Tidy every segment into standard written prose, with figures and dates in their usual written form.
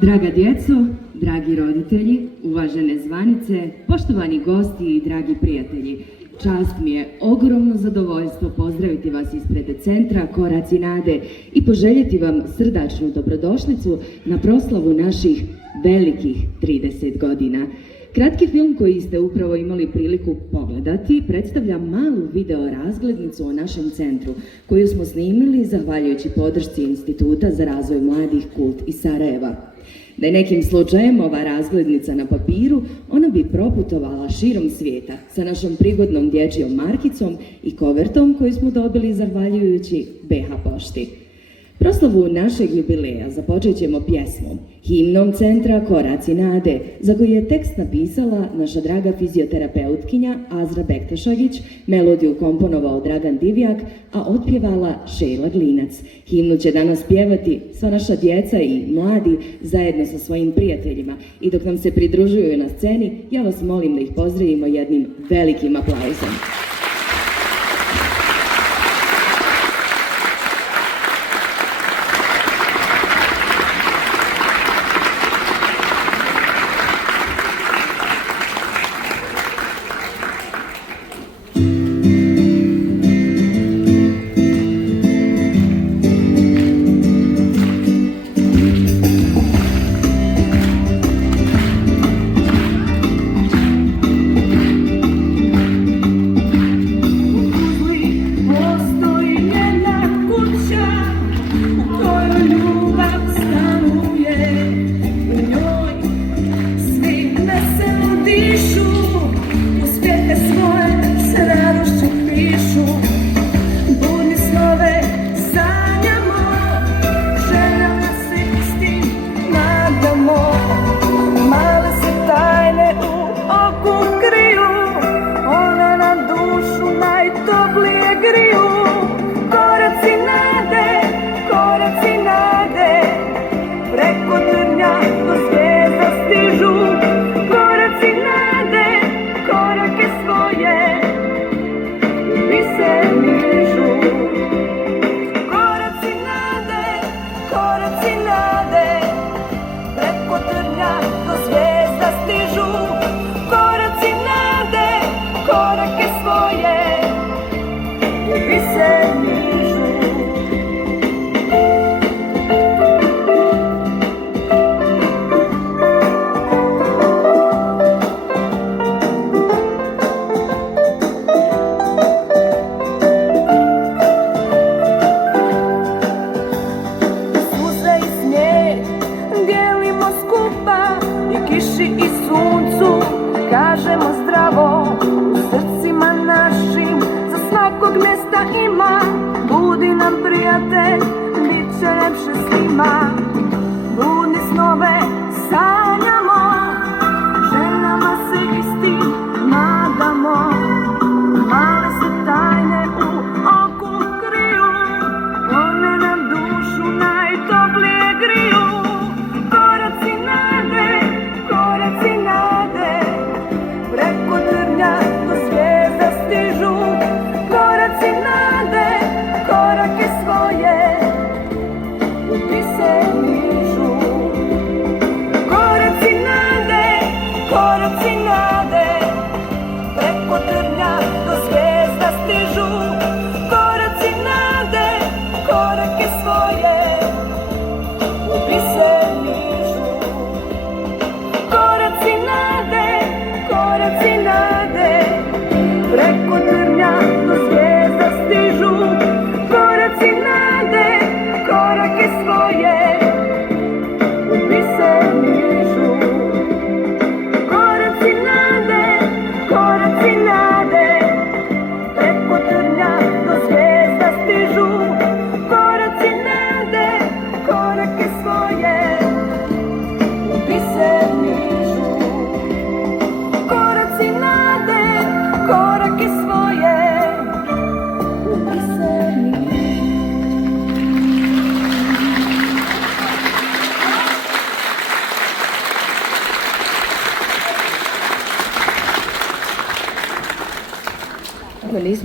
Draga djeco, dragi roditelji, uvažene zvanice, poštovani gosti i dragi prijatelji, čast mi je ogromno zadovoljstvo pozdraviti vas ispred centra Koraci nade i poželjeti vam srdačnu dobrodošlicu na proslavu naših velikih 30 godina. Kratki film koji ste upravo imali priliku pogledati predstavlja malu video razglednicu o našem centru koju smo snimili zahvaljujući podršci Instituta za razvoj mladih Kult iz Sarajeva. Da je nekim slučajem ova razglednica na papiru, ona bi proputovala širom svijeta sa našom prigodnom dječjom markicom i kovertom koju smo dobili zahvaljujući BH Pošti. Proslavu našeg jubileja započet ćemo pjesmom, himnom centra Koraci nade, za koju je tekst napisala naša draga fizioterapeutkinja Azra Bektešagić, melodiju komponovao Dragan Divjak, a otpjevala Šejla Glinac. Himnu će danas pjevati sva naša djeca i mladi zajedno sa svojim prijateljima. I dok nam se pridružuju na sceni, ja vas molim da ih pozdravimo jednim velikim aplauzom.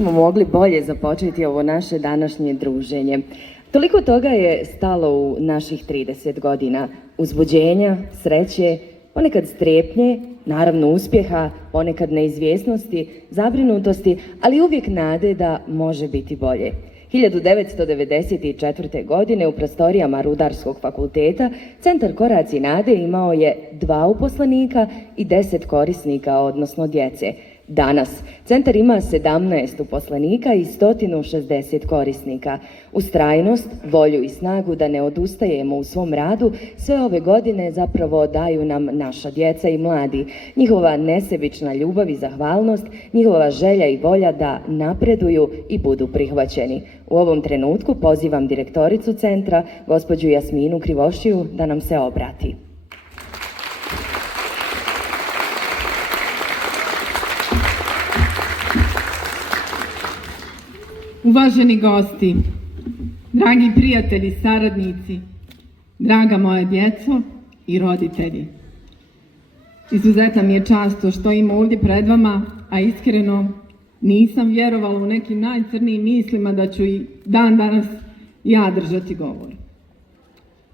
Nismo mogli bolje započeti ovo naše današnje druženje. Toliko toga je stalo u naših 30 godina. Uzbuđenja, sreće, ponekad strepnje, naravno uspjeha, ponekad neizvjesnosti, zabrinutosti, ali uvijek nade da može biti bolje. 1994. godine u prostorijama Rudarskog fakulteta Centar Koraci nade imao je 2 uposlenika i 10 korisnika, odnosno djece. Danas centar ima 17 uposlenika i 160 korisnika. Ustrajnost, volju i snagu da ne odustajemo u svom radu sve ove godine zapravo daju nam naša djeca i mladi. Njihova nesebična ljubav i zahvalnost, njihova želja i volja da napreduju i budu prihvaćeni. U ovom trenutku pozivam direktoricu centra, gospođu Jasminu Krivošiju, da nam se obrati. Uvaženi gosti, dragi prijatelji, saradnici, draga moja djeco i roditelji. Izuzetna mi je čast što stojim ovdje pred vama, a iskreno nisam vjerovala u nekim najcrnijim mislima da ću i dan danas ja držati govor.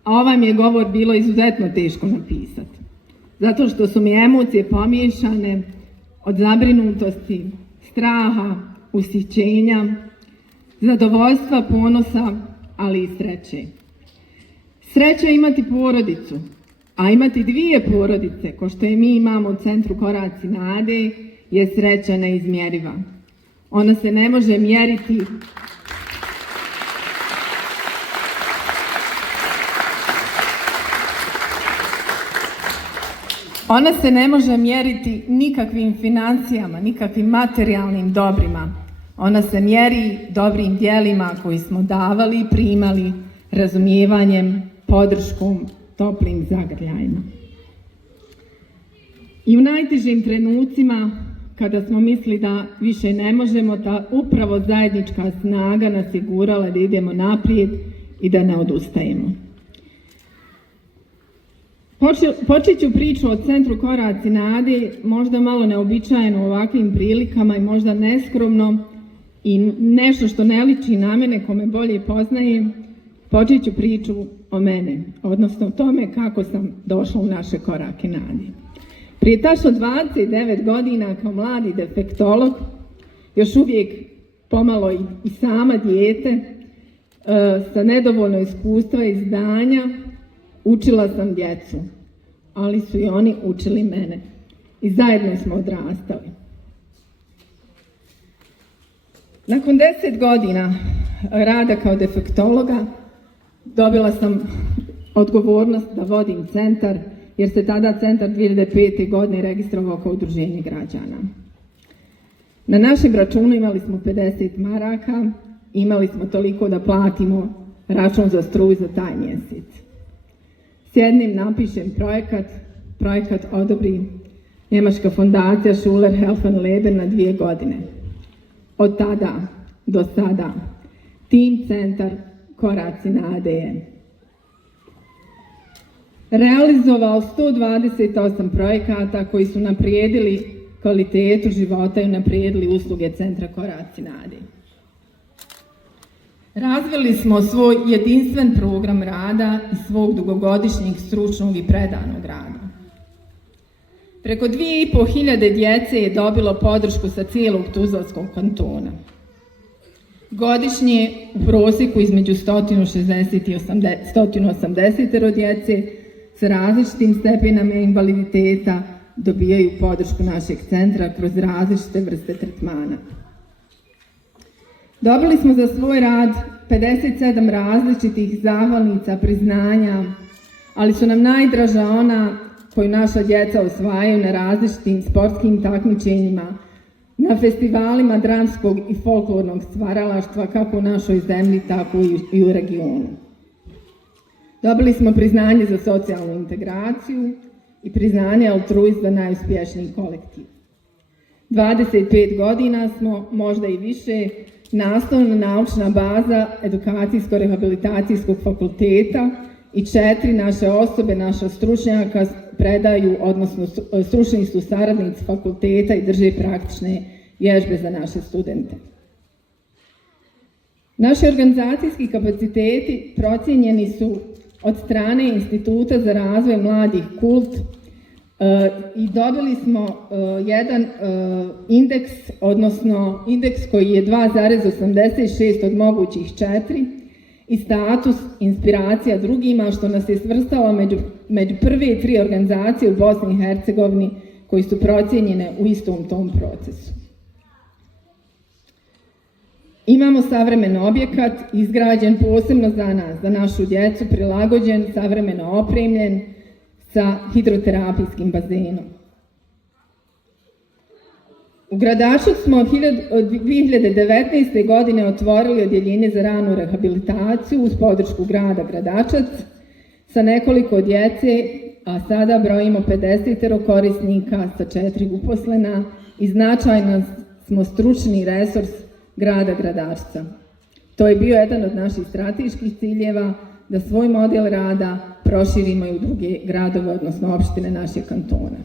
A ovaj mi je govor bilo izuzetno teško napisati, zato što su mi emocije pomiješane od zabrinutosti, straha, ushićenja, zadovoljstva, ponosa, ali i sreće. Sreća je imati porodicu, a imati 2 porodice, ko što je mi imamo u Centru Koraci nade, je sreća neizmjeriva. Ona se ne može mjeriti nikakvim financijama, nikakvim materijalnim dobrima. Ona se mjeri dobrim djelima koji smo davali i primali, razumijevanjem, podrškom, toplim zagrljajima. I u najtežim trenucima, kada smo mislili da više ne možemo, ta upravo zajednička snaga nas je gurala da idemo naprijed i da ne odustajemo. Počet ću priču o Centru Koraci nade, možda malo neobičajeno u ovakvim prilikama i možda neskromno, i nešto što ne liči na mene, ko me bolje poznaje. Počet ću priču o mene, odnosno o tome kako sam došla u naše korake nade. Prije tačno 29 godina kao mladi defektolog, još uvijek pomalo i sama dijete, sa nedovoljno iskustva i znanja, učila sam djecu, ali su i oni učili mene i zajedno smo odrastali. Nakon 10 godina rada kao defektologa dobila sam odgovornost da vodim centar, jer se tada centar 2005. godine registrovao kao udruženje građana. Na našem računu imali smo 50 maraka, imali smo toliko da platimo račun za struju za taj mjesec. Sjednem, napišem projekat odobri Njemačka fondacija Schuler Helfen-Leben na 2 godine. Od tada do sada tim Centar Koraci nade je realizovao 128 projekata koji su unaprijedili kvalitetu života i unaprijedili usluge Centra Koraci nade. Razvili smo svoj jedinstven program rada i svog dugogodišnjeg stručnog i predanog rada. Preko 2500 djece je dobilo podršku sa cijelog Tuzlanskog kantona. Godišnje u prosjeku između 160 i 180 djece sa različitim stepenama invaliditeta dobijaju podršku našeg centra kroz različite vrste tretmana. Dobili smo za svoj rad 57 različitih zahvalnica, priznanja, ali su nam najdraža ona koju naša djeca osvajaju na različitim sportskim takmičenjima, na festivalima dramskog i folklornog stvaralaštva kako u našoj zemlji, tako i u regionu. Dobili smo priznanje za socijalnu integraciju i priznanje altruist za najuspješniji kolektiv. 25 godina smo, možda i više, nastavna naučna baza Edukacijsko-rehabilitacijskog fakulteta i 4 naše osobe, naša stručnjaka predaju, odnosno stručni su saradnici fakulteta i drže praktične vježbe za naše studente. Naši organizacijski kapaciteti procijenjeni su od strane Instituta za razvoj mladih KULT i dobili smo jedan indeks, odnosno indeks koji je 2,86 od mogućih 4 i status inspiracija drugima, što nas je svrstalo među prve 3 organizacije u Bosni i Hercegovini koji su procijenjene u istom tom procesu. Imamo savremen objekat, izgrađen posebno za nas, za našu djecu, prilagođen, savremeno opremljen, sa hidroterapijskim bazenom. U Gradaču smo 2019. godine otvorili odjeljenje za ranu rehabilitaciju uz podršku grada Gradačac sa nekoliko djece, a sada brojimo 50 korisnika sa 4 uposlena i značajan smo stručni resurs grada Gradačca. To je bio jedan od naših strateških ciljeva da svoj model rada proširimo i u druge gradove, odnosno opštine našeg kantona.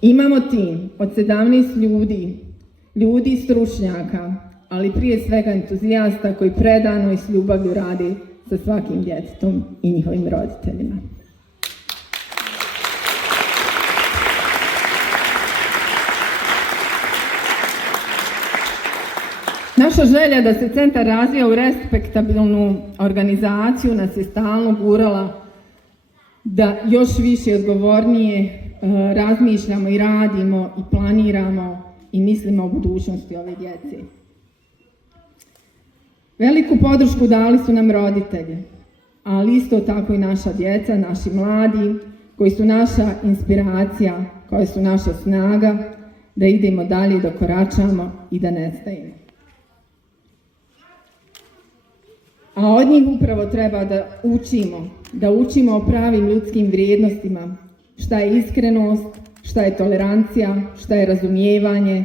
Imamo tim od 17 ljudi stručnjaka, ali prije svega entuzijasta koji predano i s ljubavlju radi sa svakim djetetom i njihovim roditeljima. Naša želja da se centar razvija u respektabilnu organizaciju nas je stalno gurala da još više i odgovornije razmišljamo i radimo i planiramo i mislimo o budućnosti ove djece. Veliku podršku dali su nam roditelji, ali isto tako i naša djeca, naši mladi, koji su naša inspiracija, koji su naša snaga da idemo dalje, da koračamo i da nestajemo. A od njih upravo treba da učimo o pravim ljudskim vrijednostima, šta je iskrenost, šta je tolerancija, šta je razumijevanje,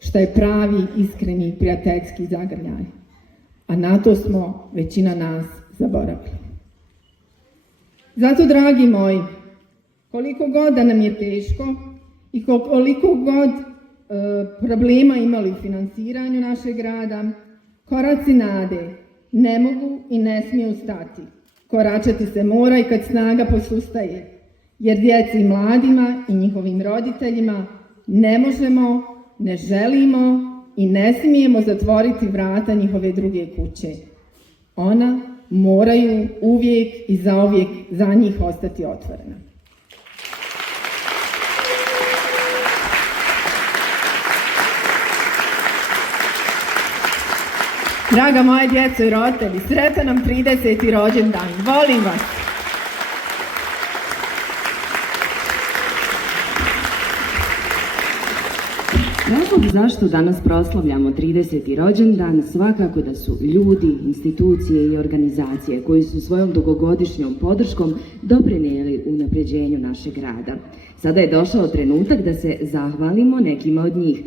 šta je pravi, iskreni, prijateljski zagrljaj. A na to smo većina nas zaboravili. Zato, dragi moji, koliko god da nam je teško i koliko god problema imali u financiranju našeg grada, koraci nade ne mogu i ne smiju stati. Koračati se mora i kad snaga posustaje, jer djeci i mladima i njihovim roditeljima ne možemo, ne želimo i ne smijemo zatvoriti vrata njihove druge kuće. Ona moraju uvijek i zauvijek za njih ostati otvorena. Draga moja djeco i roditelji, sretan nam 30. rođendan. Volim vas! Razlog zašto danas proslavljamo 30. rođendan svakako da su ljudi, institucije i organizacije koji su svojom dugogodišnjom podrškom doprinijeli unapređenju našeg grada. Sada je došao trenutak da se zahvalimo nekima od njih.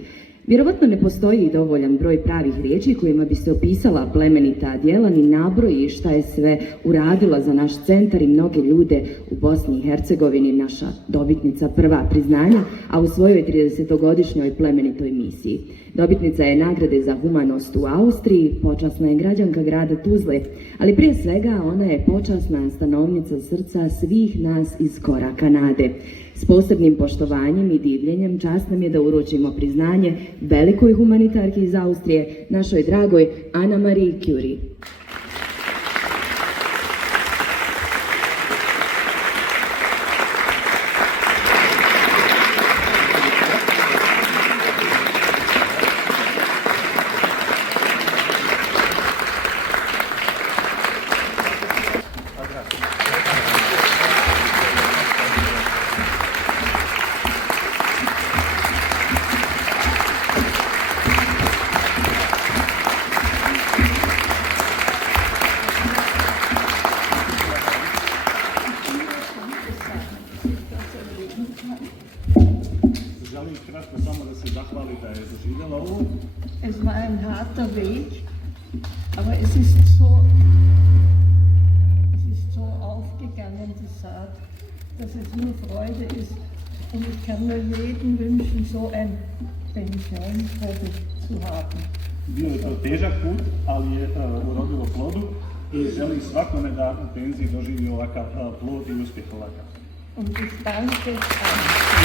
Vjerovatno ne postoji dovoljan broj pravih riječi kojima bi se opisala plemenita djela ni nabroji šta je sve uradila za naš centar i mnoge ljude u Bosni i Hercegovini, naša dobitnica prva priznanja, a u svojoj 30-godišnjoj plemenitoj misiji. Dobitnica je nagrade za humanost u Austriji, počasna je građanka grada Tuzle, ali prije svega ona je počasna stanovnica srca svih nas iz kora Kanade. S posebnim poštovanjem i divljenjem čast nam je da uručimo priznanje velikoj humanitarki iz Austrije, našoj dragoj Anna-Marie Curie. Es war ein harter Weg, aber es ist so aufgegangen, die Saat, dass es nur Freude ist. Und ich kann nur jedem wünschen, so ein Pension zu haben. Bio je to težak put, ali je urodilo plodu i želim svakome da u penziji doživi ovakav plod i uspjeh ovakav. Und ich danke allen.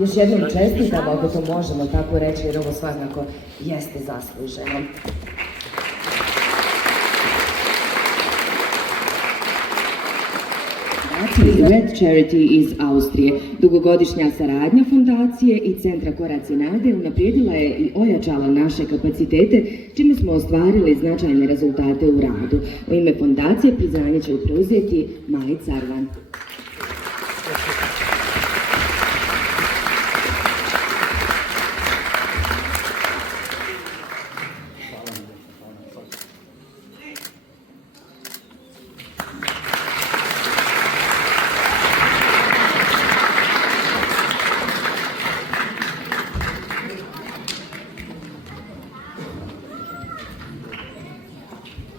Još jednom čestitam, ako to možemo tako reći, jer ovo svakako jeste zasluženo. Red Charity iz Austrije. Dugogodišnja saradnja fondacije i Centra Koraci nade unaprijedila je i ojačala naše kapacitete, čime smo ostvarili značajne rezultate u radu. U ime fondacije priznanje će preuzeti Maj Carvan.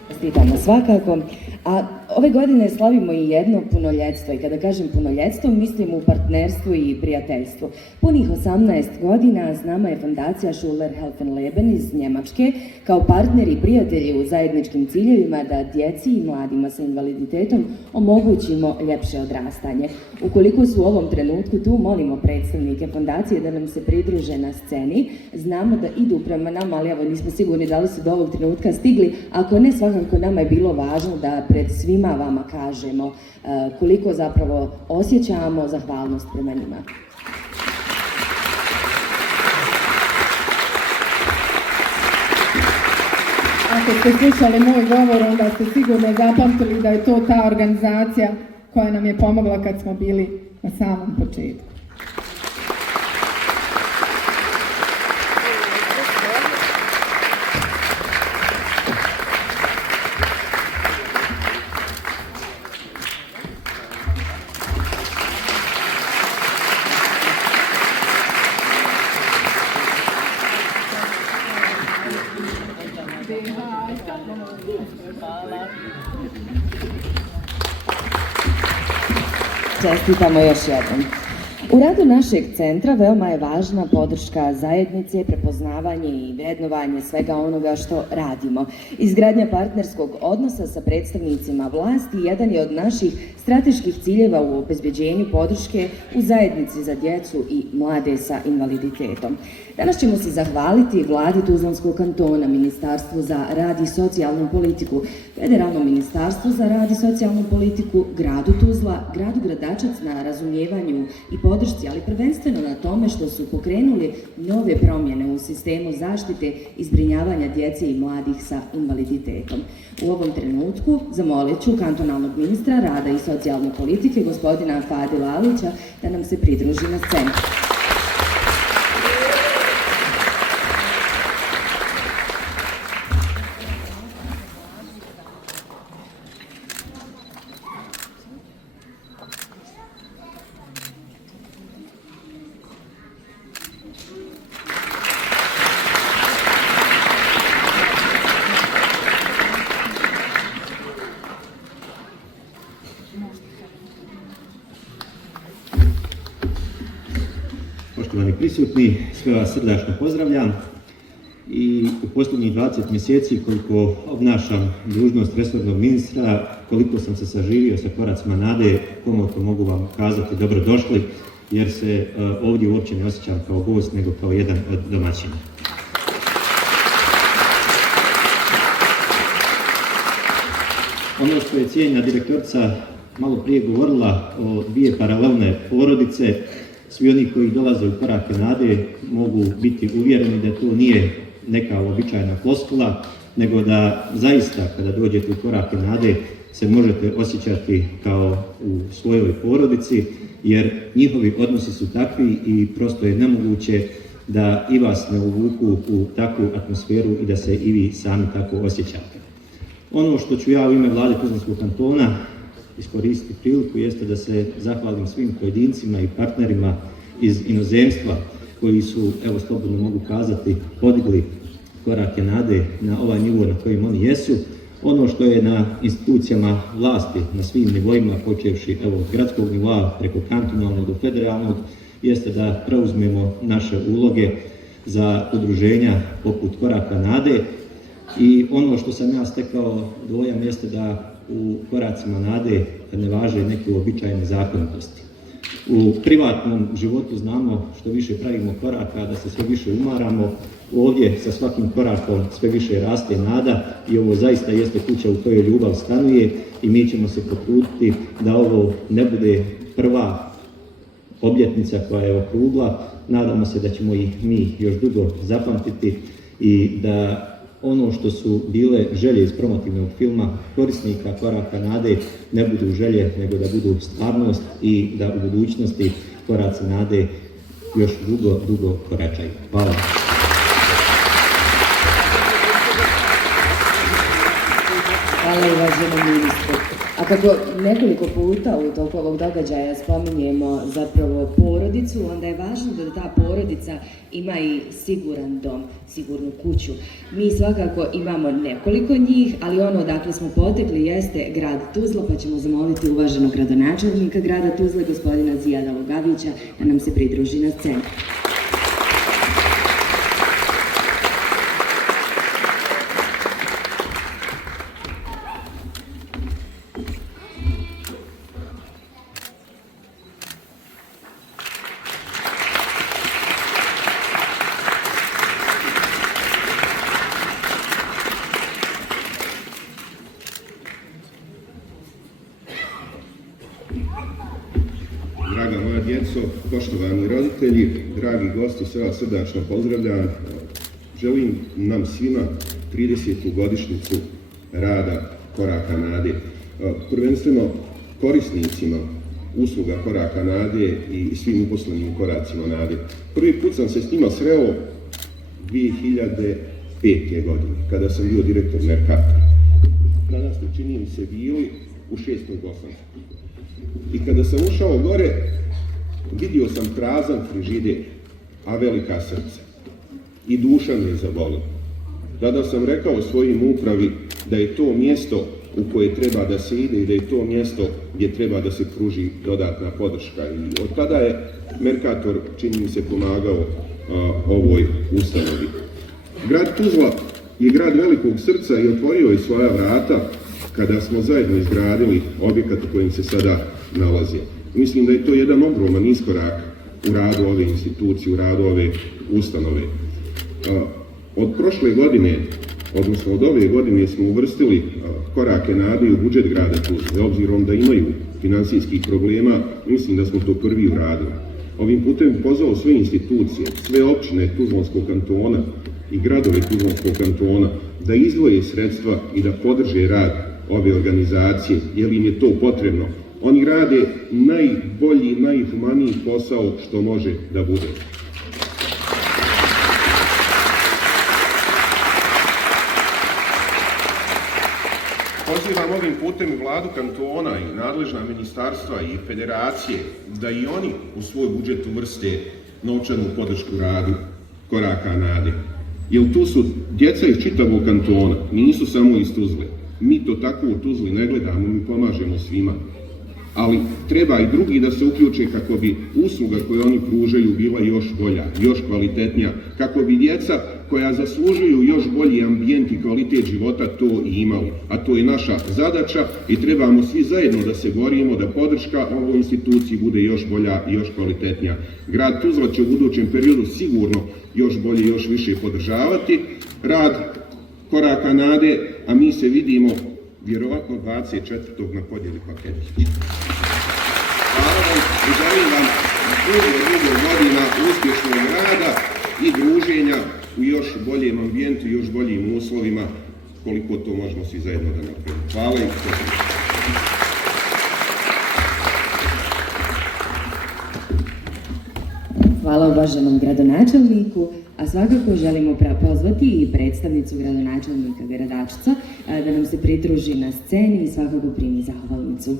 Čestitamo svakako. A ove godine slavimo i jedno punoljetstvo i kada kažem punoljetstvo mislim u partnerstvu i prijateljstvu. Punih 18 godina s nama je fondacija Schuler Helfenleben iz Njemačke kao partneri i prijatelji u zajedničkim ciljevima da djeci i mladima sa invaliditetom omogućimo ljepše odrastanje. Ukoliko su u ovom trenutku tu, molimo predstavnike fondacije da nam se pridruže na sceni. Znamo da idu prema nama, ali evo nismo sigurni da li su do ovog trenutka stigli. Ako ne, svakako nama je bilo važno da pred svima vama kažemo koliko zapravo osjećamo zahvalnost prema njima. Ako ste slušali moj govor, onda ste sigurno zapamtili da je to ta organizacija koja nam je pomogla kad smo bili na samom početku. Čestitamo još jednom. U radu našeg centra veoma je važna podrška zajednice, prepoznavanje i vrednovanje svega onoga što radimo. Izgradnja partnerskog odnosa sa predstavnicima vlasti jedan je od naših strateških ciljeva u obezbeđenju podrške u zajednici za djecu i mlade sa invaliditetom. Danas ćemo se zahvaliti Vladi Tuzlanskog kantona, Ministarstvu za rad i socijalnu politiku, Federalnom ministarstvu za rad i socijalnu politiku, gradu Tuzla, gradu Gradačac na razumijevanju i podršci, ali prvenstveno na tome što su pokrenuli nove promjene u sistemu zaštite i zbrinjavanja djece i mladih sa invaliditetom. U ovom trenutku zamolit ću kantonalnog ministra rada i socijalne politike, gospodina Fadila Alića, da nam se pridruži na scenu. Poštovani prisutni, sve vas srdačno pozdravljam i u posljednjih 20 mjeseci koliko obnašam dužnost resornog ministra, koliko sam se saživio sa Koracima nade, komotno mogu vam kazati dobrodošli jer se ovdje uopće ne osjećam kao gost nego kao jedan od domaćina. Ono što je cijenjena direktorica malo prije govorila o dvije paralelne porodice, svi oni koji dolaze u Korake nade mogu biti uvjereni da to nije neka uobičajena floskula, nego da zaista kada dođete u Korake nade se možete osjećati kao u svojoj porodici, jer njihovi odnosi su takvi i prosto je nemoguće da i vas ne uvuku u takvu atmosferu i da se i vi sami tako osjećate. Ono što ću ja u ime Vlade Tuzlanskog kantona iskoristiti priliku jeste da se zahvalim svim pojedincima i partnerima iz inozemstva koji su, evo slobodno mogu kazati, podigli Korake nade na ovaj nivo na kojem oni jesu. Ono što je na institucijama vlasti na svim nivoima, počevši evo, od gradskog nivoa preko kantonalnog do federalnog, jeste da preuzmemo naše uloge za udruženja poput Koraka nade. I ono što sam ja stekao dojam jeste da u Koracima nade ne važe neke uobičajene zakonitosti. U privatnom životu znamo što više pravimo koraka, da se sve više umaramo. Ovdje sa svakim korakom sve više raste nada i ovo zaista jeste kuća u kojoj ljubav stanuje i mi ćemo se potruditi da ovo ne bude prva obljetnica koja je okrugla. Nadamo se da ćemo ih mi još dugo zapamtiti i da ono što su bile želje iz promotivnog filma korisnika Koraka nade ne budu želje, nego da budu stvarnost i da u budućnosti koraci nade još dugo koračaju. Hvala. Hvala uvaženom ministru. A kako nekoliko puta u toku ovog događaja spominjemo zapravo porodicu, onda je važno da ta porodica ima i siguran dom, sigurnu kuću. Mi svakako imamo nekoliko njih, ali ono odakle smo potekli jeste grad Tuzla, pa ćemo zamoliti uvaženog gradonačelnika grada Tuzle, gospodina Zijada Logavića, da nam se pridruži na scenu. Draga moja djeco, poštovani roditelji, dragi gosti, sve vas srdačno pozdravljam. Želim nam svima 30. godišnjicu rada Koraka nade. Prvenstveno korisnicima usluga Koraka nade i svim uposlenim Koracima nade. Prvi put sam se s njima sreo 2005. godine, kada sam bio direktor Mercatora. Danas mi čini mi se bili u 6. Bosansku. I kada sam ušao gore, vidio sam prazan frižider, a velika srca. I duša me je zabolila. Tada sam rekao svojim upravi da je to mjesto u koje treba da se ide i da je to mjesto gdje treba da se pruži dodatna podrška. I od tada je Mercator, čini mi se, pomagao ovoj ustanovi. Grad Tuzla je grad velikog srca i otvorio je svoja vrata kada smo zajedno izgradili objekat u kojem se sada nalazi. Mislim da je to jedan ogroman iskorak u radu ove institucije, u radu ove ustanove. Od prošle godine, odnosno od ove godine, smo uvrstili Korake nade u budžet grada Tuzle. Obzirom da imaju financijskih problema, mislim da smo to prvi uradili. Ovim putem pozvao sve institucije, sve općine Tuzlanskog kantona i gradove Tuzlanskog kantona da izdvoje sredstva i da podrže rad ove organizacije, jer im je to potrebno. Oni rade najbolji, najhumaniji posao što može da bude. Pozivam ovim putem i vladu kantona i nadležna ministarstva i federacije da i oni u svoj budžet uvrste novčanu podršku radu Koraka nade. Jer tu su djeca iz čitavog kantona, nisu samo iz Tuzle. Mi to tako u Tuzli ne gledamo, mi pomažemo svima. Ali treba i drugi da se uključe kako bi usluga koju oni pružaju bila još bolja, još kvalitetnija, kako bi djeca koja zaslužuju još bolji ambijent i kvalitet života to i imali. A to je naša zadaća i trebamo svi zajedno da se borimo da podrška ovoj instituciji bude još bolja i još kvalitetnija. Grad Tuzla će u budućem periodu sigurno još bolje i još više podržavati rad Koraka nade, a mi se vidimo vjerovatno 24. na podjeli paketića. Hvala vam i želim vam dugo godina uspješnog rada i druženja u još boljem ambijentu i još boljim uslovima, koliko to možemo svi zajedno da napravimo. Hvala i Hvala uvaženom gradonačelniku, a svakako želimo pozvati i predstavnicu gradonačelnika Gradačca da nam se pridruži na sceni i svakako primi zahvalnicu.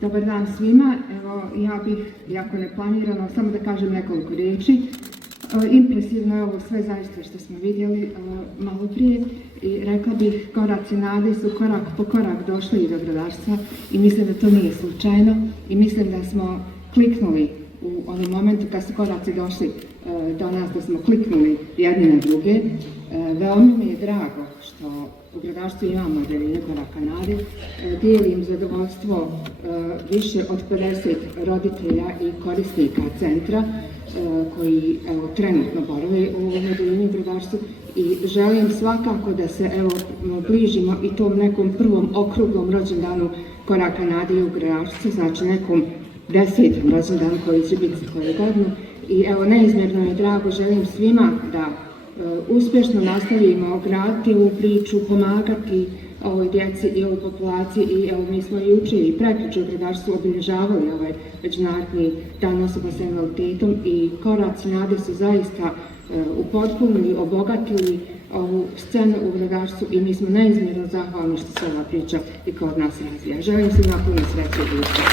Dobar dan svima. Evo, ja bih, jako neplanirano, samo da kažem nekoliko riječi. Impresivno je ovo sve zaista što smo vidjeli malo prije i rekla bih, koraci nade su korak po korak došli i do Gradačca i mislim da to nije slučajno i mislim da smo kliknuli u onom momentu kad su koraci došli do nas, da smo kliknuli jedni na druge. Veoma mi je drago što u Gradačcu imamo odeljenje koraka nade. Dijelim zadovoljstvo više od 50 roditelja i korisnika centra koji trenutno borave u ovom odeljenju u Gradačcu i želim svakako da se bližimo i tom nekom prvom okruglom rođendanu koraka nade u Gradačcu, znači nekom 10. rođendanu koji će biti za koju godinu. I neizmjerno je drago, želim svima da uspješno nastavimo graditi ovu priču, pomagati ovoj djeci i ovoj populaciji i mi smo jučer i prekjučer u Gradačcu obilježavali ovaj Međunarodni dan osoba sa invaliditetom i koraci nade su zaista upotpunili, obogatili ovu scenu u Gradačcu i mi smo neizmjerno zahvalni što se ova priča i kod nas razvija. Želim svima puno sreće i uspjeha.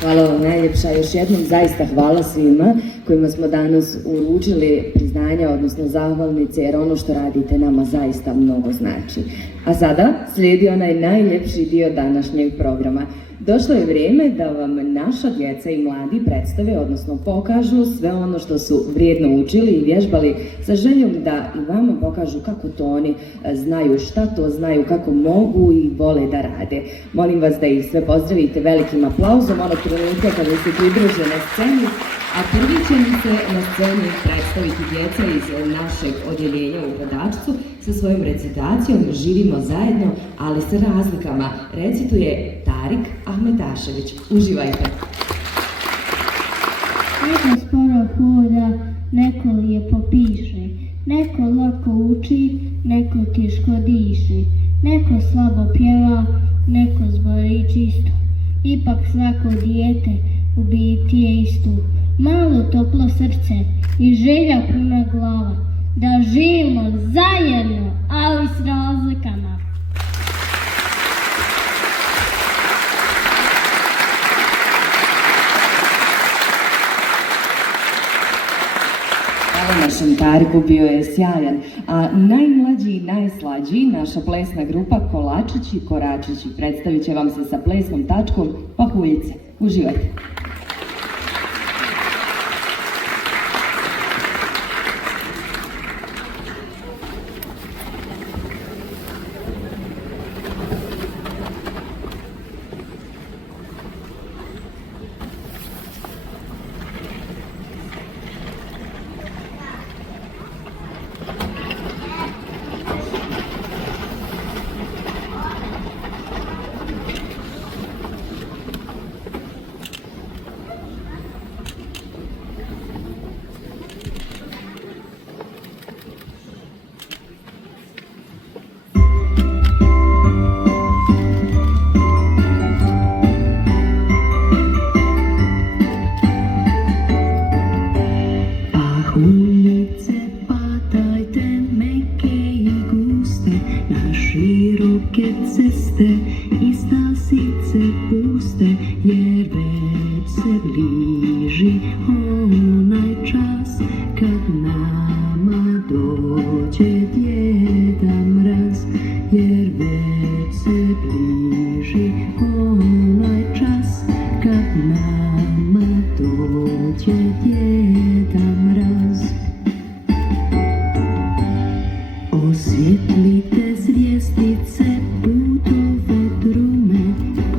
Hvala vam najljepša, još jednom zaista hvala svima kojima smo danas uručili priznanja, odnosno zahvalnice, jer ono što radite nama zaista mnogo znači. A sada slijedi onaj najljepši dio današnjeg programa. Došlo je vrijeme da vam naša djeca i mladi predstave, odnosno pokažu sve ono što su vrijedno učili i vježbali sa željom da i vama pokažu kako to oni znaju, šta to znaju, kako mogu i vole da rade. Molim vas da ih sve pozdravite velikim aplauzom onog trenutka kada se pridruže na sceni, a prvi će mi se na sceni predstaviti djeca iz našeg odjeljenja u Gradačcu sa svojom recitacijom Živimo zajedno, ali sa razlikama. Recituje Tarik Ahmetašević. Uživajte! Neko sporo hoda, neko lijepo piše, neko lako uči, neko teško diše, neko slabo pjeva, neko zbori čisto. Ipak svako dijete u biti je isto. Malo toplo srce i želja puna glava, da živimo zajedno, ali s razlikama. Hvala našem Tariku, bio je sjajan. A najmlađi i najslađi, naša plesna grupa Kolačići i Koračići, predstavit će vam se sa plesnom tačkom Pahuljice. Uživajte! Pahuljice padajte meke i guste na široke ceste i stasice puste. Osvjetlite zvjezdice, putove, drume,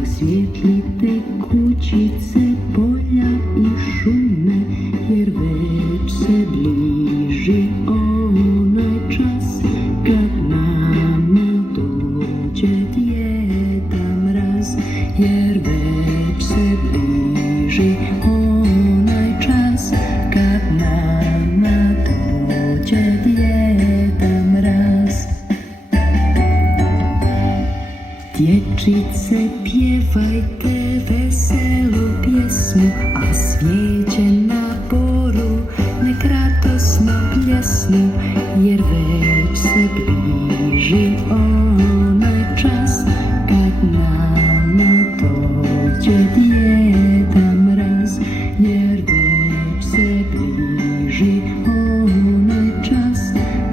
osvjetlite kućice, polja i šume, jer već se bliži onaj čas kad nama dođe Djeda Mraz, jer već se bliži onaj čas kad nama dođe Djeda Mraz. Dječice, pjevajte veselu pjesmu, a svijeće na boru nek radosno bljesnu, jer već se bliži onaj čas kad nama dođe Djeda Mraz, jer već se bliži onaj čas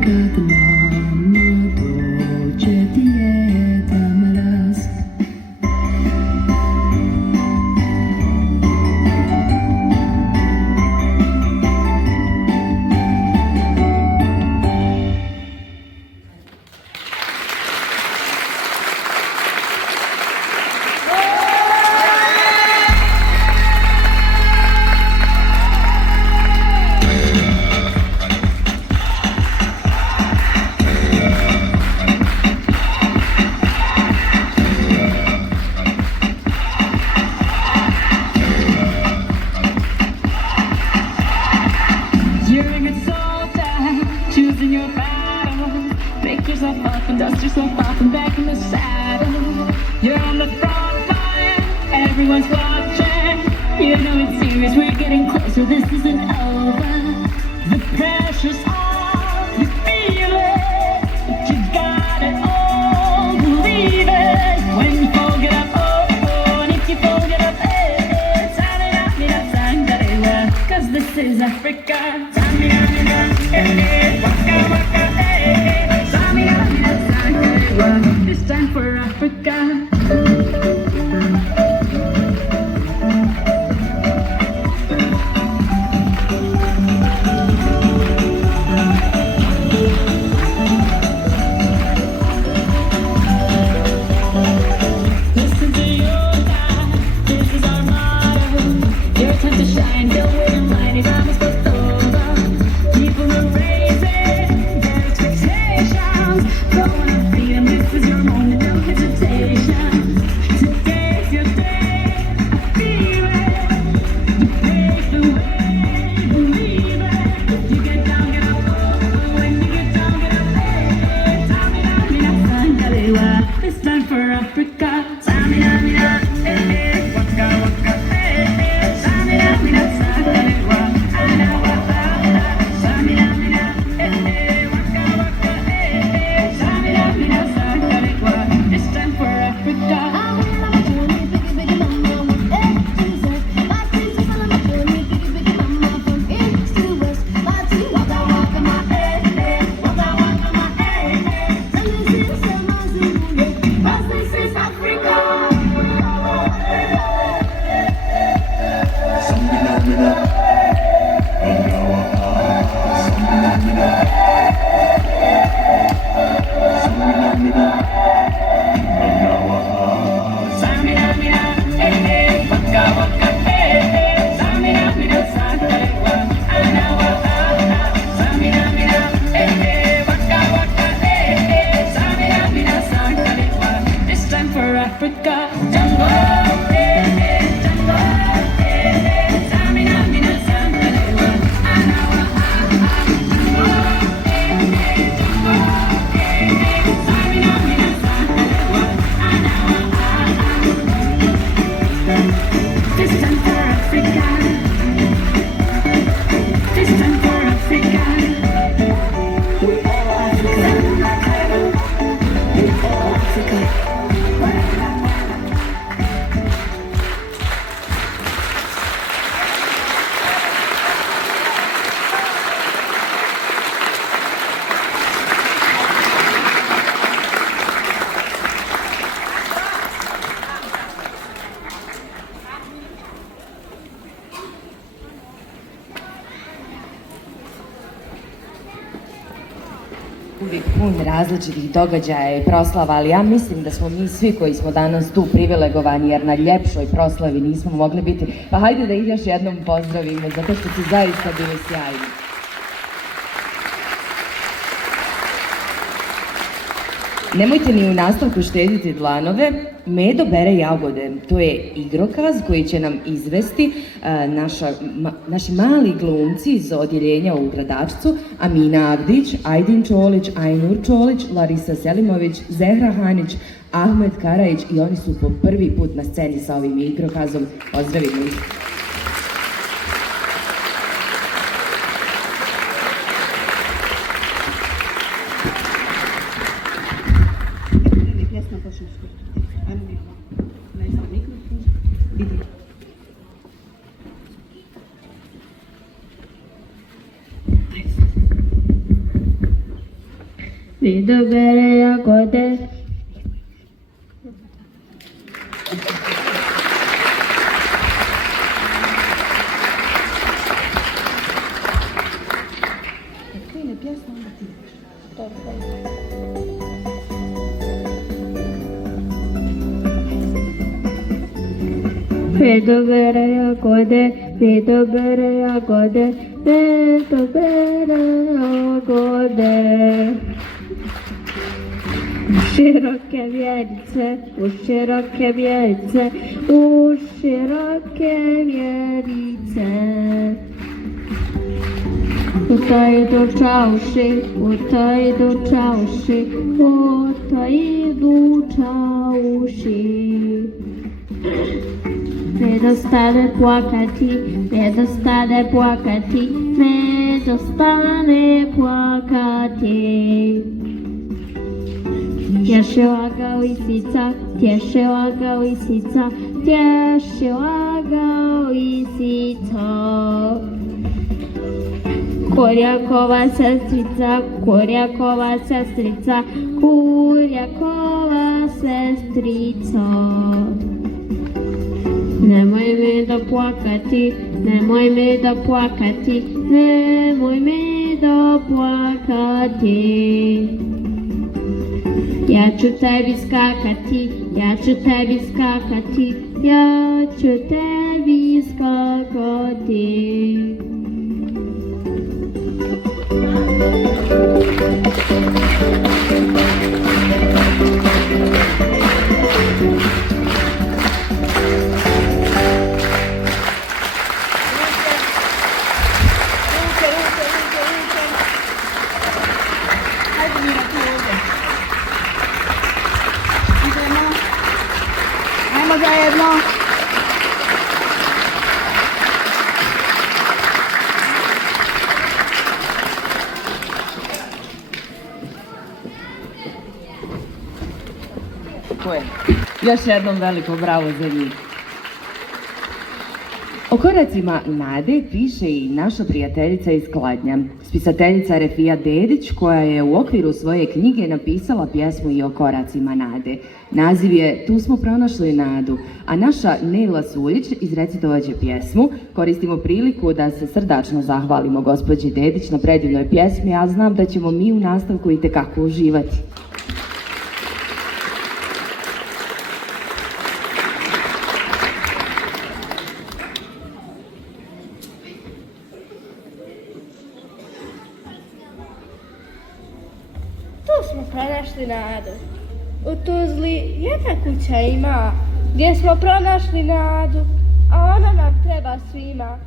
kad nama dođe Djeda Mraz. You're a good soldier, choosing your battle. Pick yourself up and dust yourself off and back in the saddle. You're on the front line, everyone's watching. You know it's serious, we're getting closer, this isn't over. The pressure's on, you feel it, but you got it all, believe it. When you fold it up, oh, oh, and if you fold it up, eh, eh, cause this is Africa. It's time for Africa. Listen to your God, this is our motto. Your time to shine, don't wait in line, it's almost over. uvijek pun različitih događaja i proslava, ali ja mislim da smo mi svi koji smo danas tu privilegovani jer na ljepšoj proslavi nismo mogli biti. Pa hajde da ih još jednom pozdravimo, zato što su zaista bili sjajni. Nemojte ni u nastavku štediti dlanove, Medo bere jagode. To je igrokaz koji će nam izvesti naši mali glumci iz odjeljenja u Gradačcu, Amina Agdić, Ajdin Čolić, Ajnur Čolić, Larisa Selimović, Zehra Hanić, Ahmed Karajić i oni su po prvi put na sceni sa ovim igrokazom. Pozdravimo ih. Medo bere jagode. Medo bere jagode, medo bere jagode, medo bere jagode. U široke vjerice, u široke vjerice, u široke vjerice. U to idu čauši, u to idu čauši, u to idu čauši. Medo stane plakati, Medo stane plakati, Medo stane plakati. Tješila ga lisica, tješila ga lisica, tješila ga lisica. Kurjakova sestrica, kurjakova sestrica, kurjakova sestrica. Nemoj me da plakati, nemoj me da plakati, nemoj me da plakati. Ja ću tebi skakati, ja ću tebi skakati, ja ću tebi skakati. Još jednom veliko bravo za njih. O koracima nade piše i naša prijateljica iz Kladnja, spisateljica Refija Dedić, koja je u okviru svoje knjige napisala pjesmu i o koracima nade. Naziv je Tu smo pronašli nadu, a naša Nejla Suljić izrecitovat će pjesmu. Koristimo priliku da se srdačno zahvalimo gospođi Dedić na predivnoj pjesmi, a znam da ćemo mi u nastavku itekako uživati. Pronašli nadu. U Tuzli jedna kuća ima, gdje smo pronašli nadu, a ona nam treba svima.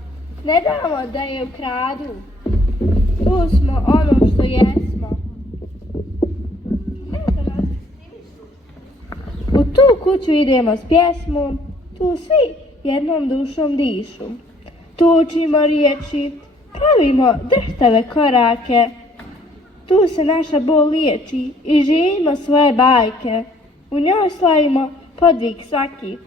Ne damo da je ukradu, tu smo ono što jesmo. U tu kuću idemo s pjesmom, tu svi jednom dušom dišu. Tu učimo riječi, pravimo drhtave korake. Tu se naša bol liječi i živimo svoje bajke. U njoj slavimo podvig svaki,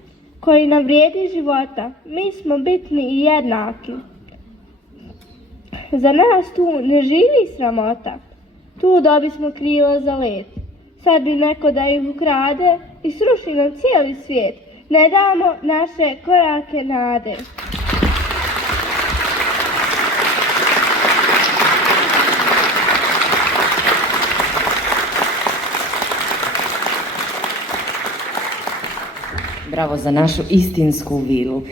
koji nam vrijedi života. Mi smo bitni i jednaki. Za nas tu ne živi sramota. Tu dobismo krilo za let. Sad bi neko da ih ukrade i sruši nam cijeli svijet. Ne damo naše korake nade. Bravo za našu istinsku vilu.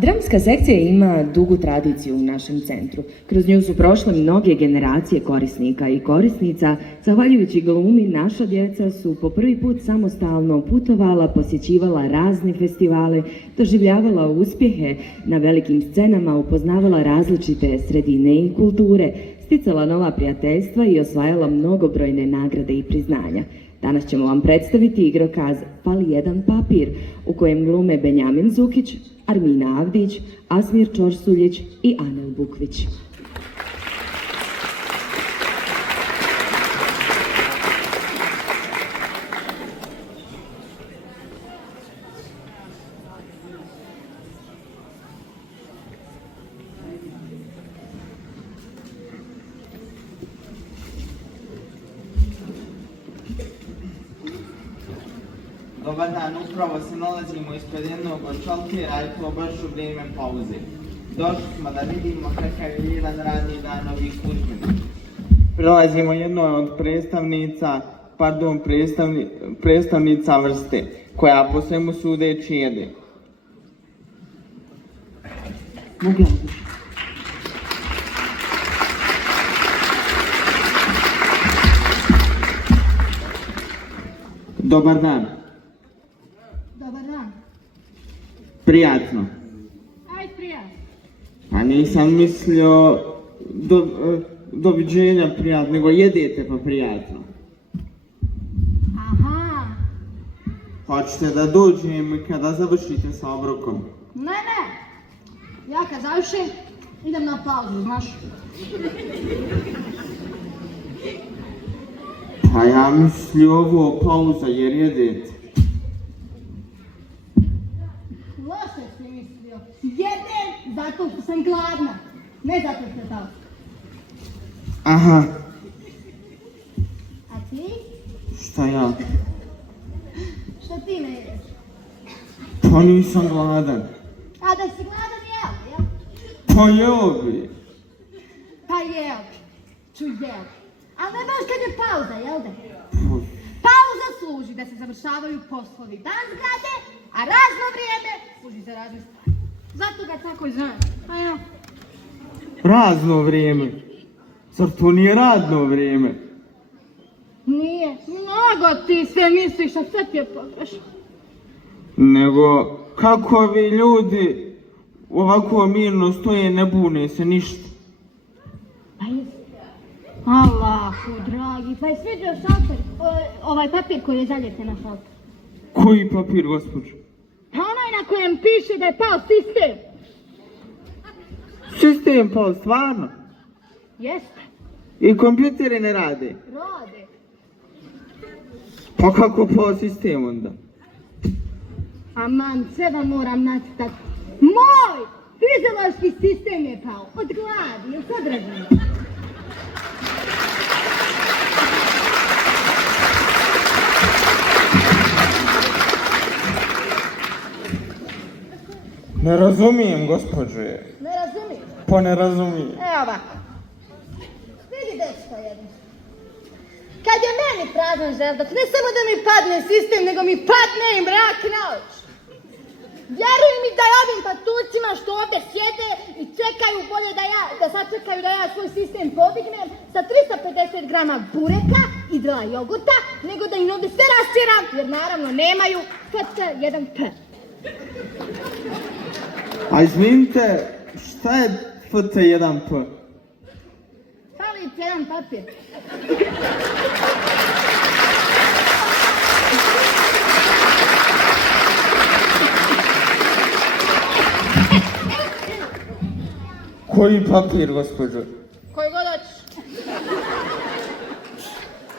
Dramska sekcija ima dugu tradiciju u našem centru. Kroz nju su prošle mnoge generacije korisnika i korisnica. Zahvaljujući glumi, naša djeca su po prvi put samostalno putovala, posjećivala razne festivale, doživljavala uspjehe na velikim scenama, upoznavala različite sredine i kulture, sticala nova prijateljstva i osvajala mnogobrojne nagrade i priznanja. Danas ćemo vam predstaviti igrokaz Fali jedan papir, u kojem glume Benjamin Zukić, Armina Avdić, Asmir Čorsuljić i Anel Bukvić. Dobar dan, upravo se nalazimo ispred jednog od šaltera i to baš u vrijeme pauze. Došli smo da vidimo kakav je jedan radni dan ovih službenika. Prelazimo jednoj od predstavnica vrste, koja po svemu sudeći jede. Dobar dan. Dobar dan. Prijatno. Aj, prijatno. Pa nisam mislio doviđenja prijatno, nego jedete pa prijatno. Aha. Hoćete da dođem kada završite sa obrokom? Ne. Ja kad završim, idem na pauzu, znaš. Pa ja mislio ovo pauza jer jedete. Loše si mislio. Jedem zato što sam gladna. Ne zato što je tako. Aha. A ti? Šta ja? Što ti ne jedeš? Pa nisam gladan. A da si gladan jeo, jel? Pa jeo bi. Pa jeo. Čuj jeo. Ali ne baš kad je pauza, jel da? Pauza služi da se završavaju poslovi van zgrade, a razno vrijeme služi za razne stvari. Zato ga tako i znam. Pa ja. Razno vrijeme. Zar to nije radno vrijeme? Nije. Mnogo ti sve misliš, a sve ti je pogrešno. Nego, kako ovi ljudi ovako mirno stoje, ne bune se ništa. Pa je. Allahu dragi, pa je sviđao šalter, ovaj papir koji je zaljepljen na šalter. Koji papir, gospođo? Pa onaj na kojem piše da je pao sistem. Sistem pao, stvarno? Jeste. I kompjuteri ne rade? Rade. Pa kako pao sistem onda? Aman, sve vam moram nacitati. Moj fiziološki sistem je pao. Od gladi, od sadržaja. Ne razumijem, gospođo. Ne razumijem? Pa ne razumijem. Evo ovako. Vidi dečko jedno. Kad je meni prazan želudac, ne samo da mi padne sistem, nego mi padne i mrak na oči. Vjeruj mi da je ovim patuljcima što ovdje sjede i čekaju bolje da sačekaju da ja svoj sistem podignem sa 350 grama bureka i 2 jogurta, nego da im ovdje sve rastjeram, jer naravno nemaju FC1P. A izvinite, šta je FT1P? Fali jedan papir. Koji papir, gospođo? Koji god hoćeš.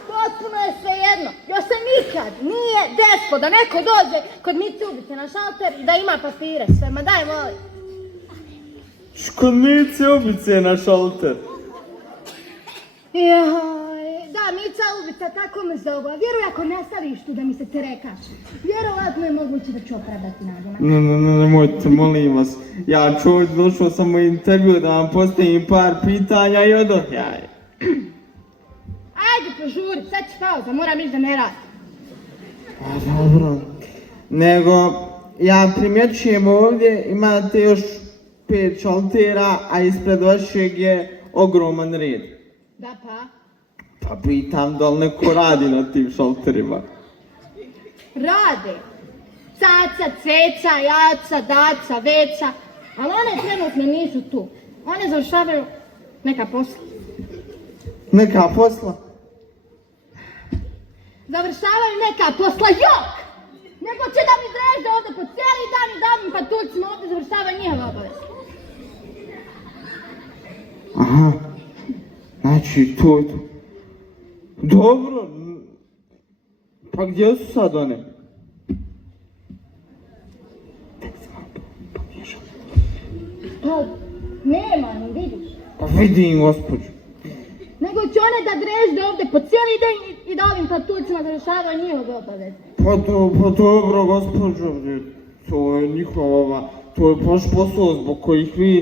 Potpuno je svejedno. Još se nikad nije desilo da neko dođe kod Mice Ubice na šalter i da ima papire sve. Ma daj, molim. Kod Mice Ubice na šalter? Joj, da, Mica Ubica, tako me zovu. A vjeruj ako ne staviš tu da mi se terekaš. Vjerovatno je moguće da ću opravdati nagona. Nemojte, molim vas. Ja čovjek došao sam u intervju da vam postavim par pitanja i odohjaj. Ajde, požuri, sad će pauza, moram ići da ne radim. A dobro. Nego, ja primjećujem ovdje, imate još 5 šaltera, a ispred vašeg je ogroman red. Da pa? Pa pitam da li neko radi na tim šalterima. Rade. Caca, ceca, jaca, daca, veca. Ali one trenutno nisu tu. One završavaju neka posla. Neka posla? Završavaju neka posla, jok! Neko će da mi dreže ovdje po cijeli dan i da ovim patuljcima ovdje završavaju njihove obaveze. Aha, znači to je to. Dobro, pa gdje su sad one? Pa, nema, ne vidiš. Pa vidim, gospođo. Nego će one da drežde ovdje po cijeli dan i da ovim patuljcima završavaju njihove obaveze. Pa dobro, gospođo, to je njihova, to je baš posao zbog kojih vi...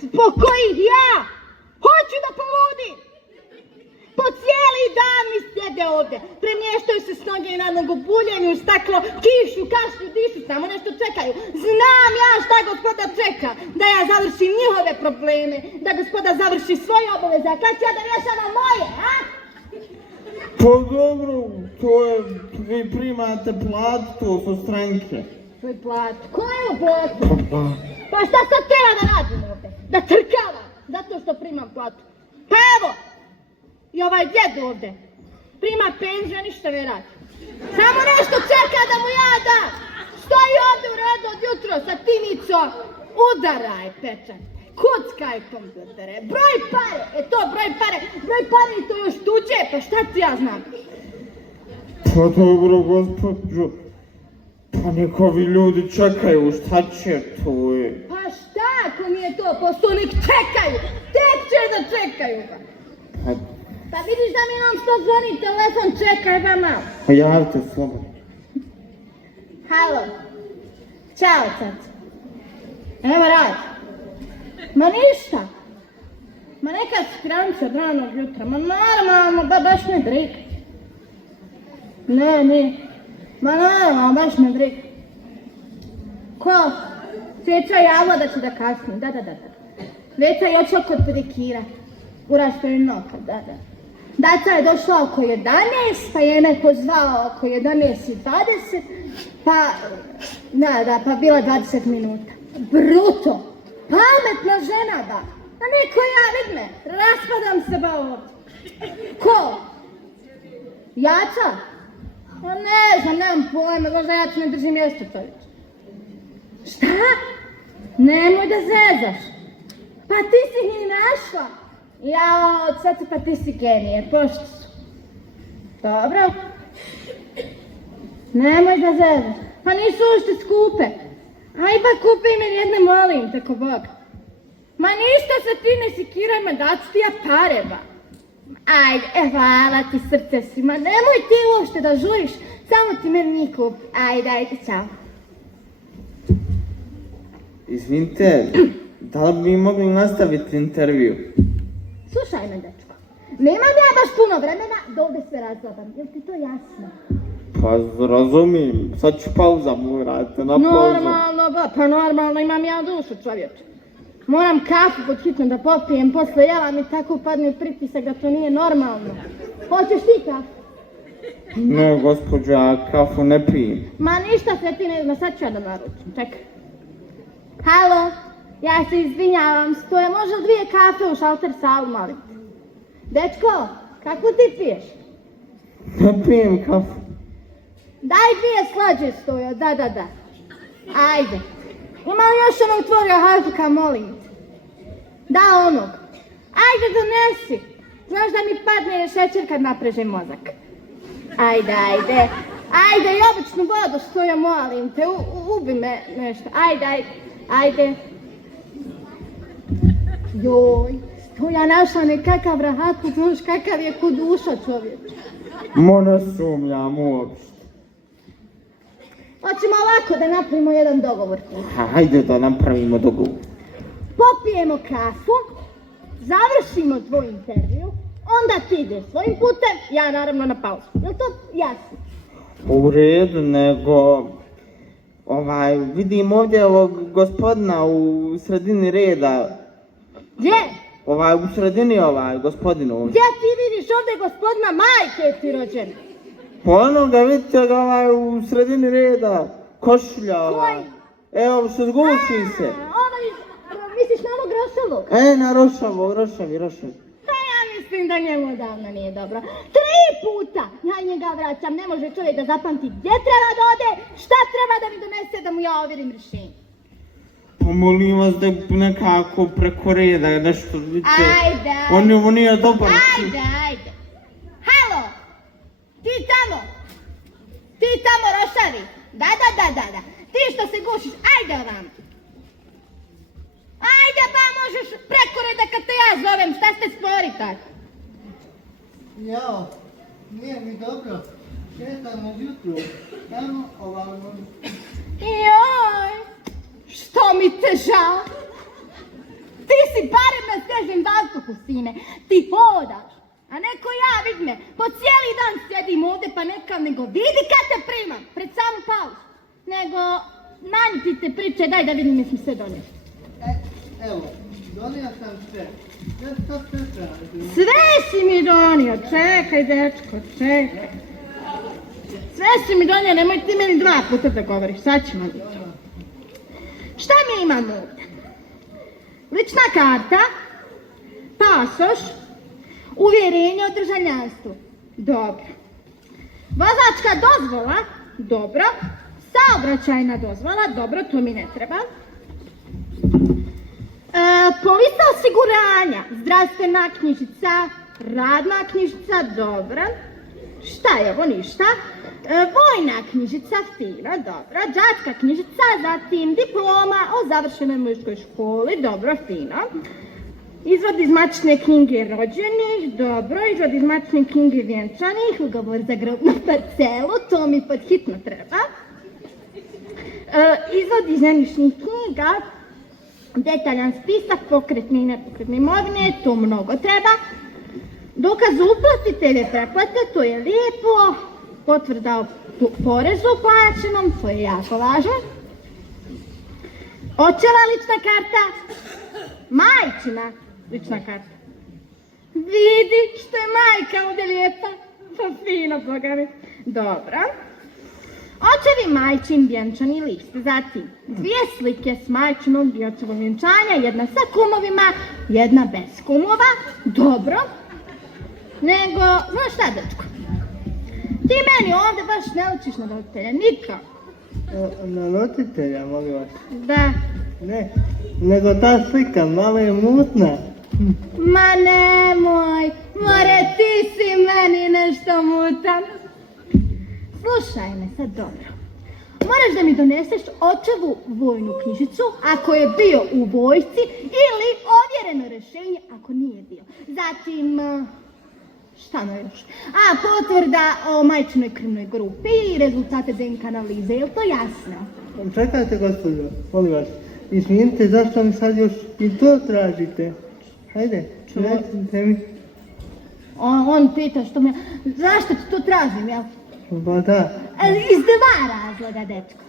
Zbog kojih ja hoću da poludim! Po cijeli dan mi sjede ovdje, premještaju se s noge na nogu, buljenju u staklo, kišu, kašlju, dišu, samo nešto čekaju. Znam ja šta gospoda čeka, da ja završim njihove probleme, da gospoda završi svoje obaveze, a kad ću ja da rješavam moje, a? Pa dobro, to je, vi primate platu, to su stranke. Tvoj plat, koju platu? Pa šta sad treba da radim ovdje? Da trkavam, zato što primam platu. Pa evo! I ovaj djed ovdje prima penziju, a ništa ne radi. Samo nešto čeka da mu ja dam. Stoji ovdje u redu od jutro sa timicom. Udaraj pečat, kuckaj kompjutere, broj pare. Broj pare i to još tuđe, pa šta ti ja znam? Pa dobro, gospođo. Pa njegovi ljudi čekaju, šta će to je? Pa šta ako mi je to posao, nek čekaju, tek će da čekaju. Pa vidiš da mi non stop zvoni telefon, čekaj ba malo. Pa javite slobodno. Halo. Ćao, caca. Evo radi. Ma ništa. Ma neka skranca branog jutra, ma normalno, baš me briga. Ne. Ma normalno, baš me briga. Ko? Ceca javila da će da kasni, da. Veca je očela kod pedikira. U rašperi noka, da. Daca je došla oko 11, pa je neko zvao oko 11:20, pa bila 20 minuta. Bruto! Pametna žena, da! A neko ja, vid me, raspadam se ba ovdje. Ko? Jaca? Pa ne znam, nemam pojma, možda Jaca ne drži mjesto čovječe. Šta? Nemoj da zezaš. Pa ti si ih našla. Jao, sad pa ti si genije, pošto su. Dobro. Nemoj da zezaš. Pa nisu ušte skupe. Aj pa kupi mi jedne, molim te ko Boga. Ma ništa se ti ne sikiraj, ma da ću ti ja pare, ba. Ajde, hvala ti srce si, ma nemoj ti uopšte da žuriš, samo ti meni njih kupi. Ajde, čao. Izvinite, da li bi mogli nastaviti intervju? Slušaj me, dečko. Nemam ja baš puno vremena da ovdje se razgledam, jel ti to jasno? Pa razumijem, sad ću pauza morate na pauzu. Normalno, imam ja dušu, čovječe. Moram kafu pod hitno da popijem, posle jela mi tako padne pritisak da to nije normalno. Hoćeš ti kafu? Ne, gospođo, ja kafu ne pijem. Ma ništa se ti ne zna, sad ću ja da naručim, čekaj. Halo, ja se izvinjavam, stoje možda 2 kafe u šalter salu, molim te. Dečko, kako ti piješ? Ne pijem kafu. Daj 2 slađe stoje, da. Ajde. Ima li još onog tvojega hajfuka, molim te? Da, onog. Ajde, donesi. Znaš da mi padne šećer kad naprežem mozak. Ajde. Ajde, i običnu vodu stoja, molim te, ubi me nešto. Ajde. Joj, stoja našla nekakav rahatluk, znaš kakav je ko duša, čovječ. Ne sumnjam uopšte. Hoćemo ovako da napravimo jedan dogovor. Hajde da napravimo dogovor. Popijemo kafu, završimo tvoj intervju, onda ti ideš svojim putem, ja naravno na pauzu. Je li to jasno? U redu, nego... Vidim ovdje ovog gospodina u sredini reda. Gdje? U sredini gospodin ovdje. Gdje ti vidiš ovdje gospodina majke ti rođen? Pa onoga, vidite ga u sredini reda, košulja Koji? Evo, što zguši se. Misliš na ovog Rošavog? Na Rošavi. Pa ja mislim da njemu odavno nije dobro. 3 puta ja njega vraćam, ne može čovjek da zapamti gdje treba da ode, šta treba da mi donese da mu ja ovjerim rješenje. Pa molim vas da nekako preko reda nešto vidite. Ajde. On nije dobar. Ajde. Halo! Ti tamo Rošavi. Da. Ti što se gušiš, ajde ovam. Ajde pa možeš preko reda kad te ja zovem, šta ste spori tako? Jao, nije mi dobro. Šetam ujutru, tamo ovamo. Joj, što mi te žao? Ti si barem na svežem vazduhu, sine. Ti hodaš, a neko ja vid me. Po cijeli dan sjedim ovdje pa nekam nego vidi kad te primam, pred samu pauzu. Nego, manj ti te priče, daj da vidim jesam sve donio. Evo, donio sam sve. Što sve tražim? Sve si mi donio, čekaj dečko, čekaj. Sve si mi donio, nemoj ti meni 2 puta da govoriš, sad ćemo vidjeti. Šta mi imamo ovdje? Lična karta, pasoš, uvjerenje o državljanstvu. Dobro. Vozačka dozvola, dobro. Saobraćajna dozvola, dobro, to mi ne treba. Polisa osiguranja, zdravstvena knjižica, radna knjižica, dobro. Šta je ovo, ništa. Vojna knjižica, fino, dobro. Đačka knjižica, zatim diploma o završenoj muškoj školi, dobro, fino. Izvod iz matične knjige rođenih, dobro. Izvod iz matične knjige vjenčanih, ugovor za grobnu parcelu, to mi pod hitno treba. Izvod iz zemljišnih knjiga, detaljan spisak pokretne i nepokretne imovine, to mnogo treba. Dokaz uplati TV pretplate, to je lijepo. Potvrda o porezu plaćenom, to je jako važno. Očeva lična karta, majčina lična karta. Vidi što je majka ovdje lijepa, to fino, boga mi. Dobro. Očevi majčin vjenčani list, zatim 2 slike s majčinog i očevog vjenčanja, jedna sa kumovima, jedna bez kumova, dobro. Nego, znaš šta dečko, ti meni ovdje baš ne učiš na roditelja, nikako. Na roditelja, molim vas? Da. Ne, nego ta slika malo je mutna. Ma nemoj, more ti si meni nešto mutan. Slušaj me sad dobro. Moraš da mi doneseš očevu vojnu knjižicu ako je bio u vojsci ili ovjereno rješenje ako nije bio. Zatim, šta no još? Potvrda o majčinoj krvnoj grupi i rezultate DNK analize, je li to jasno? Čekajte gospođo, molim vas. Izvinite, zašto mi sad još i to tražite? Hajde, recite mi. On pita što mi... Zašto ti to tražim, jel? Pa da. Iz 2 razloga, dečko.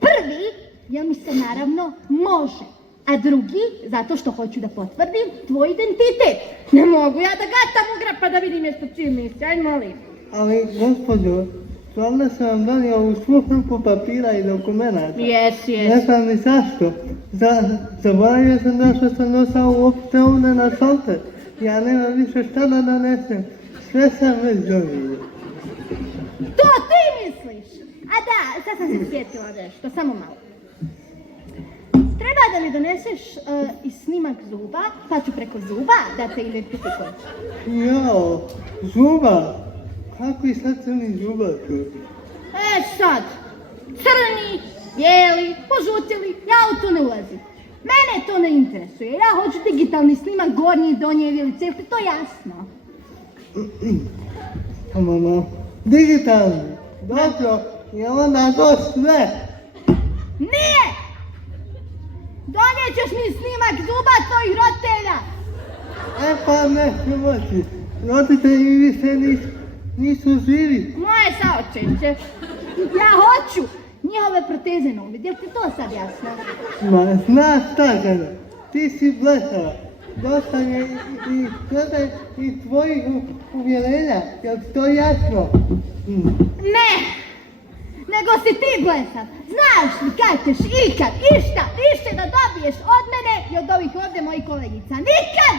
Prvi, jer mi se naravno može. A drugi, zato što hoću da potvrdim tvoj identitet. Ne mogu ja da gatam u grab pa da vidim jeste čim misli, aj molim. Ali, gospođo, stvarno sam vam donio ovu svu hrpu papira i dokumenata. Jes. Ne znam ni zašto. Zaboravio sam da što sam nosao uopšte ovdje na šalter. Ja nemam više šta da donesem. Sve sam već donio. To ti misliš? A da, sad sam se sjetila nešto, samo malo. Treba da mi doneseš i snimak zuba, pa ću preko zuba da te identifikujem. Jao, zuba? Kakvi sad crni zuba tu? Sad, crni, bijeli, požutili, ja u to ne ulazim. Mene to ne interesuje, ja hoću digitalni snimak gornje i donje vilice, je li ti to jasno? Mama, digitalni, dobro, je onda to sve? Nije! Donijet ćeš mi snimak zuba tvojih roditelja! Pa neću moći, roditelji više nisu živi. Moje saočeće, ja hoću njihove proteze na uvid. Jel ti to sad jasno? Ma, znaš šta, Gana, ti si blesava. Dosta je i tebe i tvojih uvjerenja, jel ti to jasno? Ne! Nego si ti blesav. Znaš li kad ćeš ikad išta više da dobiješ od mene i od ovih ovdje mojih kolegica? Nikad!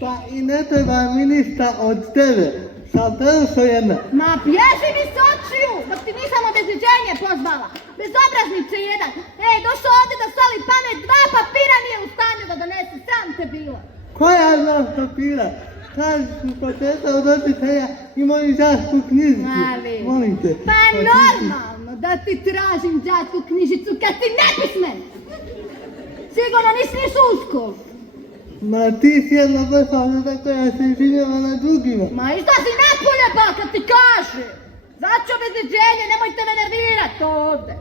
Pa i ne treba mi ništa od tebe. Sam prvo jedna. Ma bježi mi s očiju, dok ti nisam obezbeđenje pozvala. Bezobraznice jedan. Ej, došao ovdje da soli pamet, 2 papira nije u stanju da donese, sram te bilo. Koja dva papira? Tražiš mi portreta od roditelja i moju đačku knjižicu. Molim te. Pa normalno da ti tražim đačku knjižicu kad si nepismen. Sigurno nisi ni šuskov. Ma ti si jedna blesavna koja se živjela na drugima. Ma izlazi napolje ba kad ti kaže. Znači obezbeđenje, nemojte me nervirat ovdje.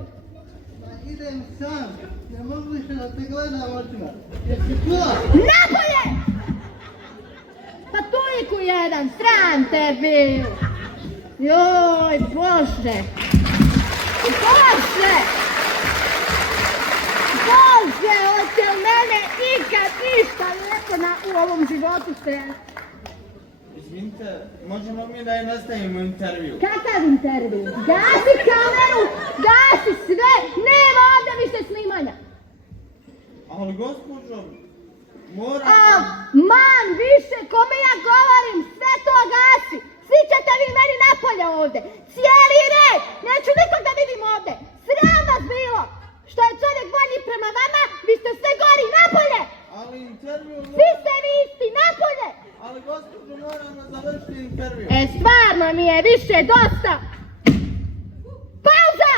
Ma idem sam, ne mogu više da te gledam očima. Jesi čula? Napolje! Pa tujku jedan, sram te bil. Joj, Bože. Bože! Bože, hoće li mene ikad ništa lijepo u ovom životu se... Izvinite, možemo mi da je nastavimo intervju? Kakav intervju? Gasi kameru, gasi sve, nema ovdje više snimanja. Ali gospođo, moram... Man, više, kome ja govorim, sve to gasi. Svi ćete vi meni napolje ovdje. Cijeli red, neću nikog da vidim ovdje. Sram vas bilo. Što je čovjek bolji prema vama, vi ste sve gori, napolje. Ali intervju... Svi ste vi isti, napolje. Ali gospođo, moramo završiti intervju. Stvarno mi je više dosta. Pauza!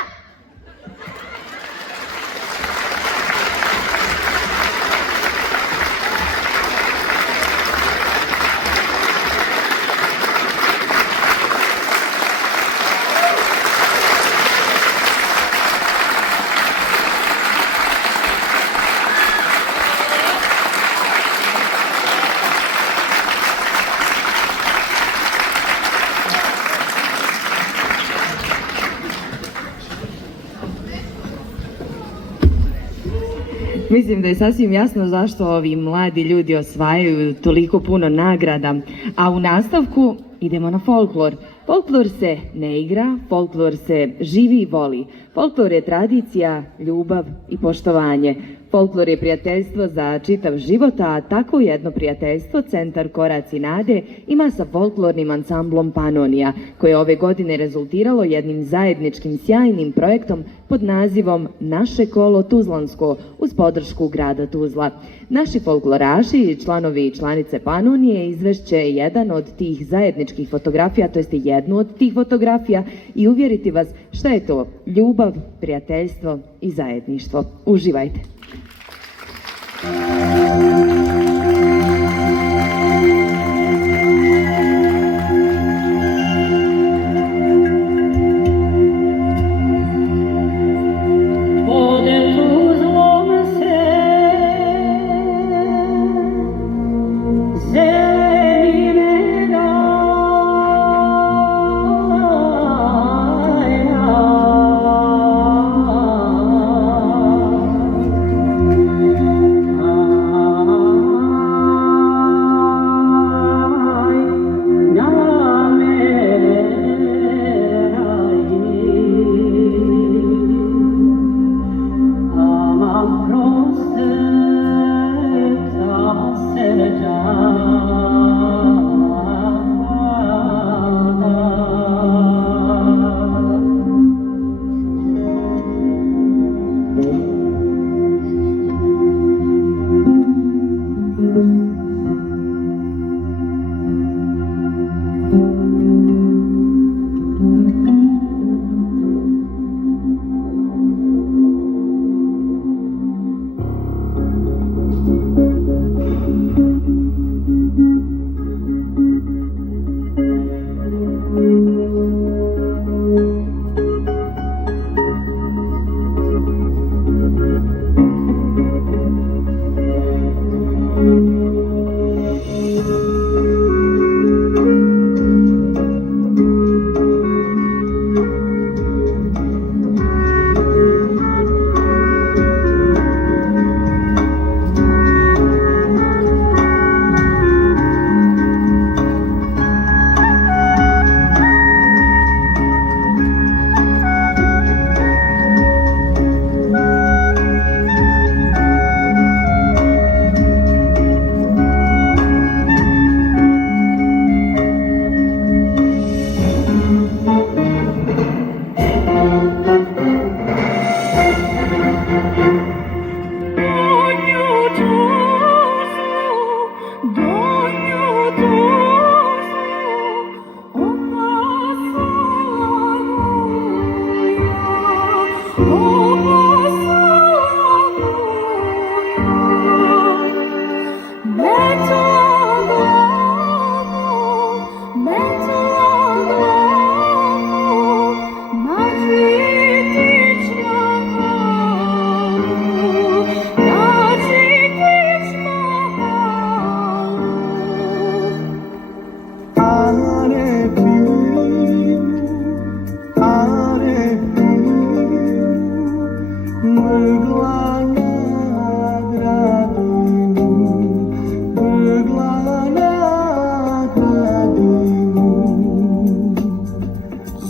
Mislim da je sasvim jasno zašto ovi mladi ljudi osvajaju toliko puno nagrada, a u nastavku idemo na folklor. Folklor se ne igra, folklor se živi i voli. Folklor je tradicija, ljubav i poštovanje. Folklor je prijateljstvo za čitav život, a tako jedno prijateljstvo Centar Koraci nade ima sa folklornim ansamblom Panonija, koje je ove godine rezultiralo jednim zajedničkim sjajnim projektom pod nazivom Naše kolo Tuzlansko uz podršku grada Tuzla. Naši folkloraši i članovi i članice Panonije izvešće jedan od tih zajedničkih fotografija, to jeste jednu od tih fotografija i uvjeriti vas šta je to ljubav, prijateljstvo i zajedništvo. Uživajte!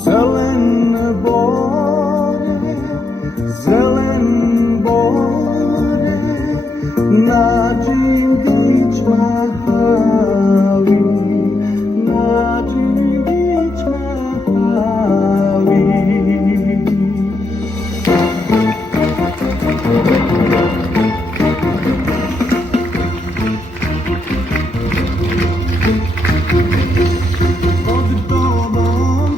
Zelen bore, nađim bić mahali, nađim bić mahali. Pod tobom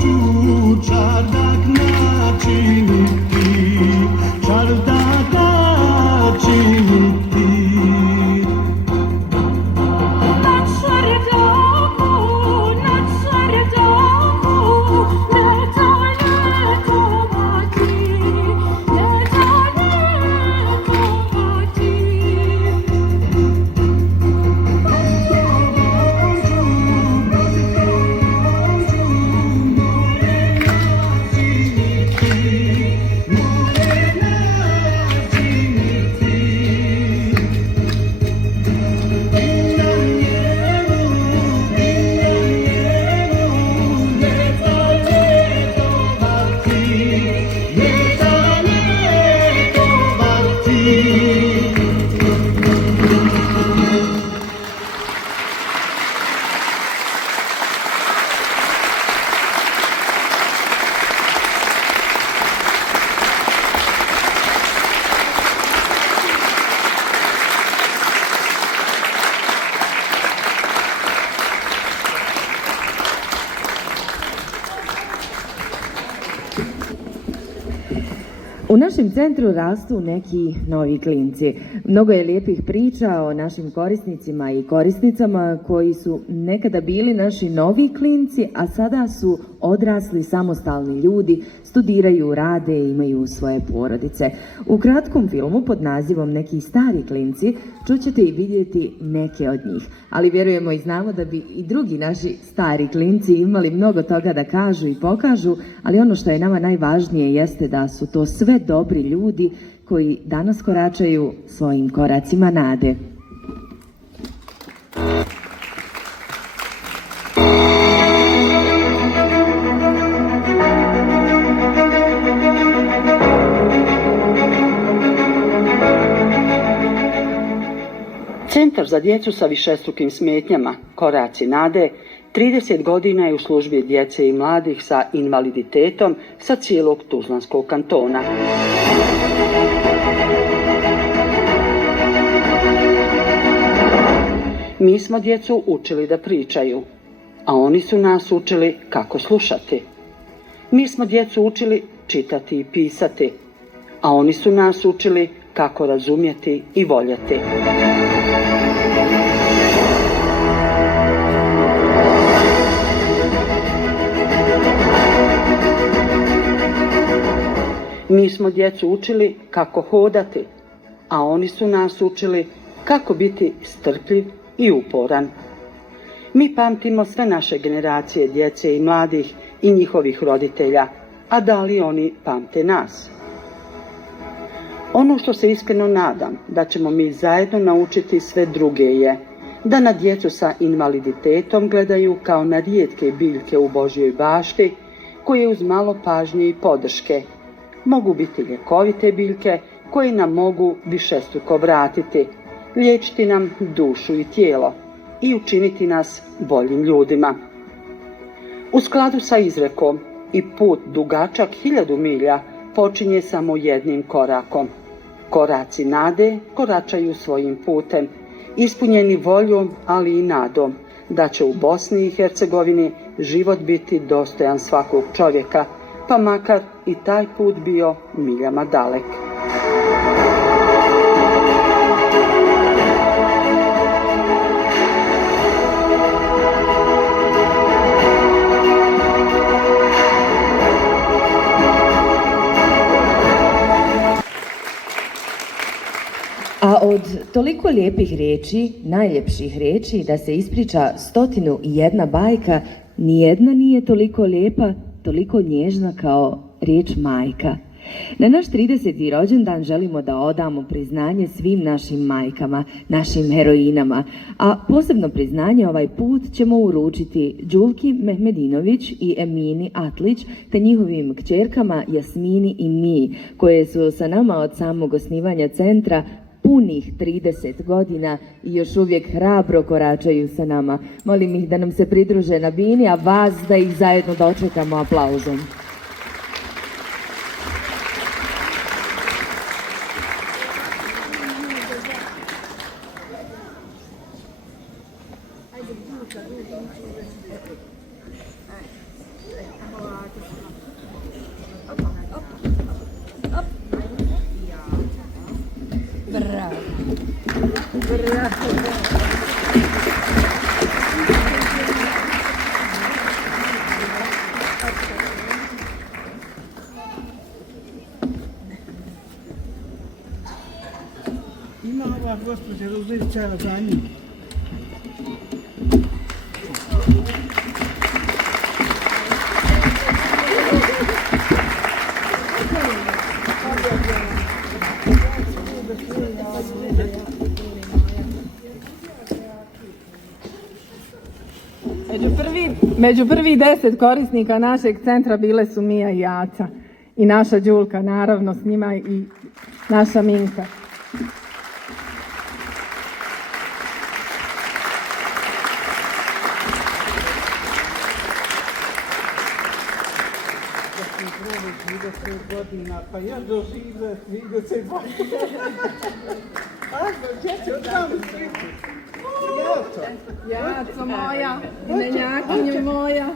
ću čardak načiniti, čardak načiniti. Na čardaku, ljetovati, U našem centru rastu neki novi klinci. Mnogo je lijepih priča o našim korisnicima i korisnicama koji su nekada bili naši novi klinci, a sada su odrasli samostalni ljudi, studiraju, rade i imaju svoje porodice. U kratkom filmu pod nazivom Neki stari klinci čućete i vidjeti neke od njih. Ali vjerujemo i znamo da bi i drugi naši stari klinci imali mnogo toga da kažu i pokažu, ali ono što je nama najvažnije jeste da su to sve dobri ljudi koji danas koračaju svojim koracima nade. Centar za djecu sa višestrukim smetnjama Koraci nade 30 godina je u službi djece i mladih sa invaliditetom sa cijelog Tuzlanskog kantona. Mi smo djecu učili da pričaju, a oni su nas učili kako slušati. Mi smo djecu učili čitati i pisati, a oni su nas učili kako razumjeti i voljeti. Mi smo djecu učili kako hodati, a oni su nas učili kako biti strpljiv i uporan. Mi pamtimo sve naše generacije djece i mladih i njihovih roditelja, a da li oni pamte nas? Ono što se iskreno nadam da ćemo mi zajedno naučiti sve druge je da na djecu sa invaliditetom gledaju kao na rijetke biljke u Božjoj bašti koje uz malo pažnje i podrške mogu biti ljekovite biljke koje nam mogu višestruko vratiti, liječiti nam dušu i tijelo i učiniti nas boljim ljudima. U skladu sa izrekom i put dugačak 1000 milja počinje samo jednim korakom. Koraci nade koračaju svojim putem, ispunjeni voljom, ali i nadom da će u Bosni i Hercegovini život biti dostojan svakog čovjeka, pa makar i taj put bio miljama dalek. A od toliko lijepih riječi, najljepših riječi, da se ispriča 101 bajka, nijedna nije toliko lijepa, toliko nježna kao riječ majka. Na naš 30. rođendan želimo da odamo priznanje svim našim majkama, našim heroinama, a posebno priznanje ovaj put ćemo uručiti Đulki Mehmedinović i Emini Atlić te njihovim kćerkama Jasmini i Miji, koje su sa nama od samog osnivanja centra punih 30 godina i još uvijek hrabro koračaju sa nama. Molim ih da nam se pridruže na bini, a vas da ih zajedno dočekamo aplauzom. Ima ova gospođa Ružičeva za njim. Među prvih 10 korisnika našeg centra bile su Mija i Aca. I naša Đulka, naravno, s njima i naša Minka. Godina, pa ja doživim 30 godina. Ako, će od tamo sliku. Jaco moja, imenjakinja moja.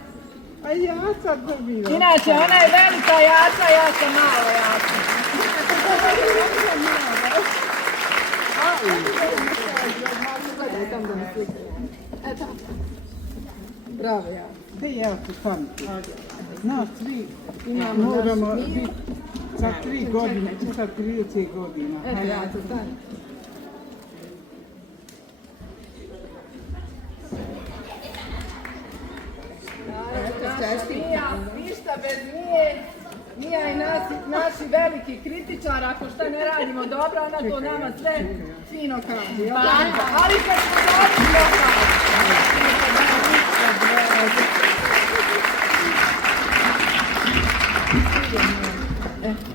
A Jaca dobila. Inače, ona je velika Jaca, ja sam malo Jaca. Bravo, ja. Gde je Jaca tamo? Znaš, svi moramo biti za 3 godine, za 30 godina. Eto, Jaca, stani. Mija, ništa bez Mije. Mija je naši veliki kritičar, ako šta ne radimo dobro, ona to nama sve fino kaže. Ali kad smo dobro,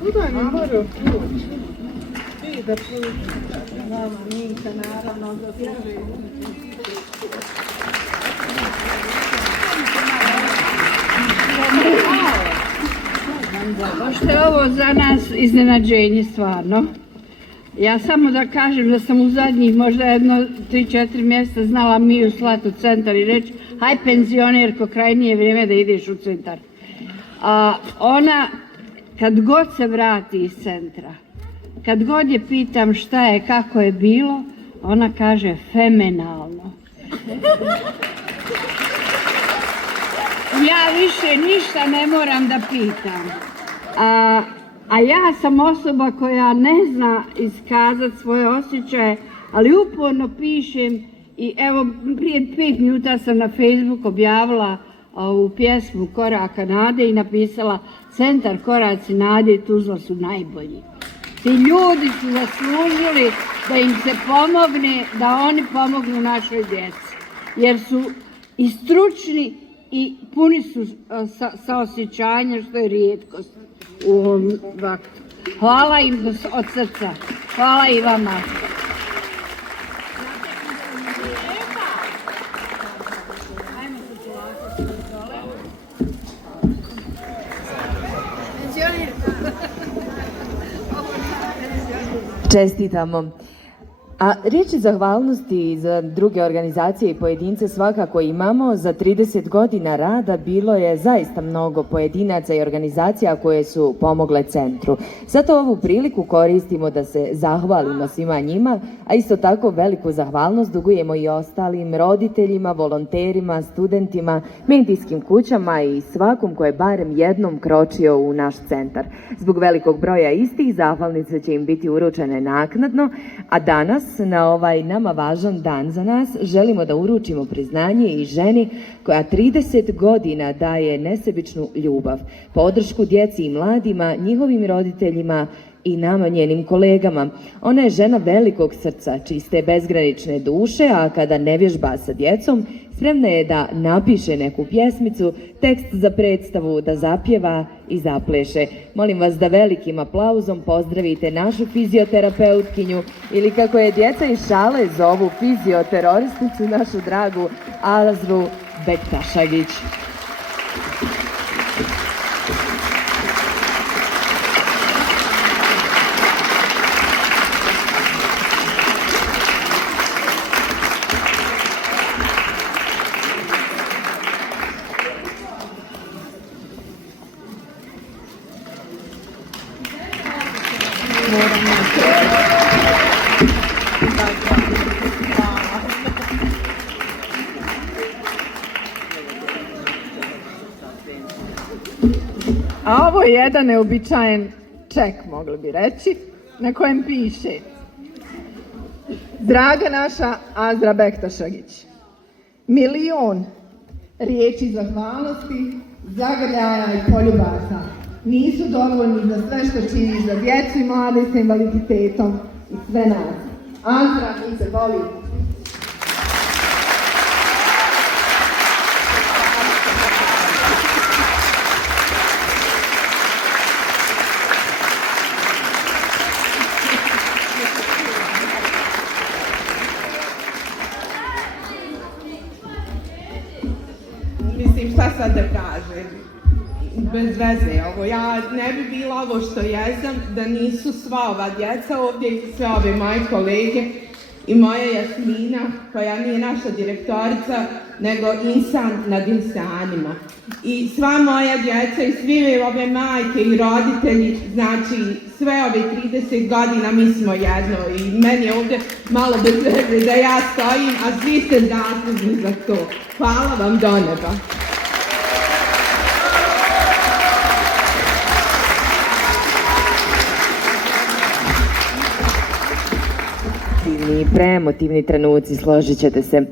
Udaj mi moru ključ. Ti da pluči. Mama, Minka, naravno, da služi. Pošto je ovo za nas iznenađenje stvarno. Ja samo da kažem da sam u zadnjih možda 3-4 mjeseca znala Miju slat u centar i reći haj penzionerko, krajnije vrijeme da ideš u centar. A ona kad god se vrati iz centra, kad god je pitam šta je, kako je bilo, ona kaže fenomenalno. Ja više ništa ne moram da pitam. A ja sam osoba koja ne zna iskazati svoje osjećaje, ali uporno pišem i evo prije 5 minuta sam na Facebook objavila ovu pjesmu Koraka nade i napisala Centar Koraci nade i Tuzla su najbolji. Ti ljudi su zaslužili da im se pomogne, da oni pomognu našoj djeci, jer su i stručni i puni su saosjećanja, što je rijetkost u ovom vaktu. Hvala im od srca. Hvala i vama. Čestitamo. A riječi zahvalnosti za druge organizacije i pojedince svakako imamo. Za 30 godina rada bilo je zaista mnogo pojedinaca i organizacija koje su pomogle centru. Zato ovu priliku koristimo da se zahvalimo svima njima, a isto tako veliku zahvalnost dugujemo i ostalim roditeljima, volonterima, studentima, medijskim kućama i svakom ko je barem jednom kročio u naš centar. Zbog velikog broja istih, zahvalnice će im biti uručene naknadno, a danas danas, na ovaj nama važan dan za nas, želimo da uručimo priznanje i ženi koja 30 godina daje nesebičnu ljubav, podršku djeci i mladima, njihovim roditeljima i nama, njenim kolegama. Ona je žena velikog srca, čiste bezgranične duše, a kada ne vježba sa djecom, spremna je da napiše neku pjesmicu, tekst za predstavu, da zapjeva i zapleše. Molim vas da velikim aplauzom pozdravite našu fizioterapeutkinju, ili kako je djeca iz šale zovu fizioteroristicu, našu dragu Azru Bektašagić. A ovo je jedan neobičajen ček, mogli bi reći, na kojem piše: Draga naša Azra Bektašagić, 1.000.000 riječi zahvalnosti, zagrljaja i poljubasa nisu dovoljni za sve što činiš za djecu i mlade sa invaliditetom i sve nas. Azra, mi se volimo. Mislim, šta sad da kažem? Bez veze ovo. Ja ne bi bila ovo što jesam da nisu sva ova djeca ovdje i sve ove moje kolege i moja Jasmina, koja nije naša direktorica, nego insan nad insanima. I sva moja djeca i svi ove majke i roditelji, znači sve ove 30 godina mi smo jedno i meni je ovdje malo bez veze da ja stojim, a svi ste zaslužni za to. Hvala vam do neba. I preemotivni trenuci, složit ćete se.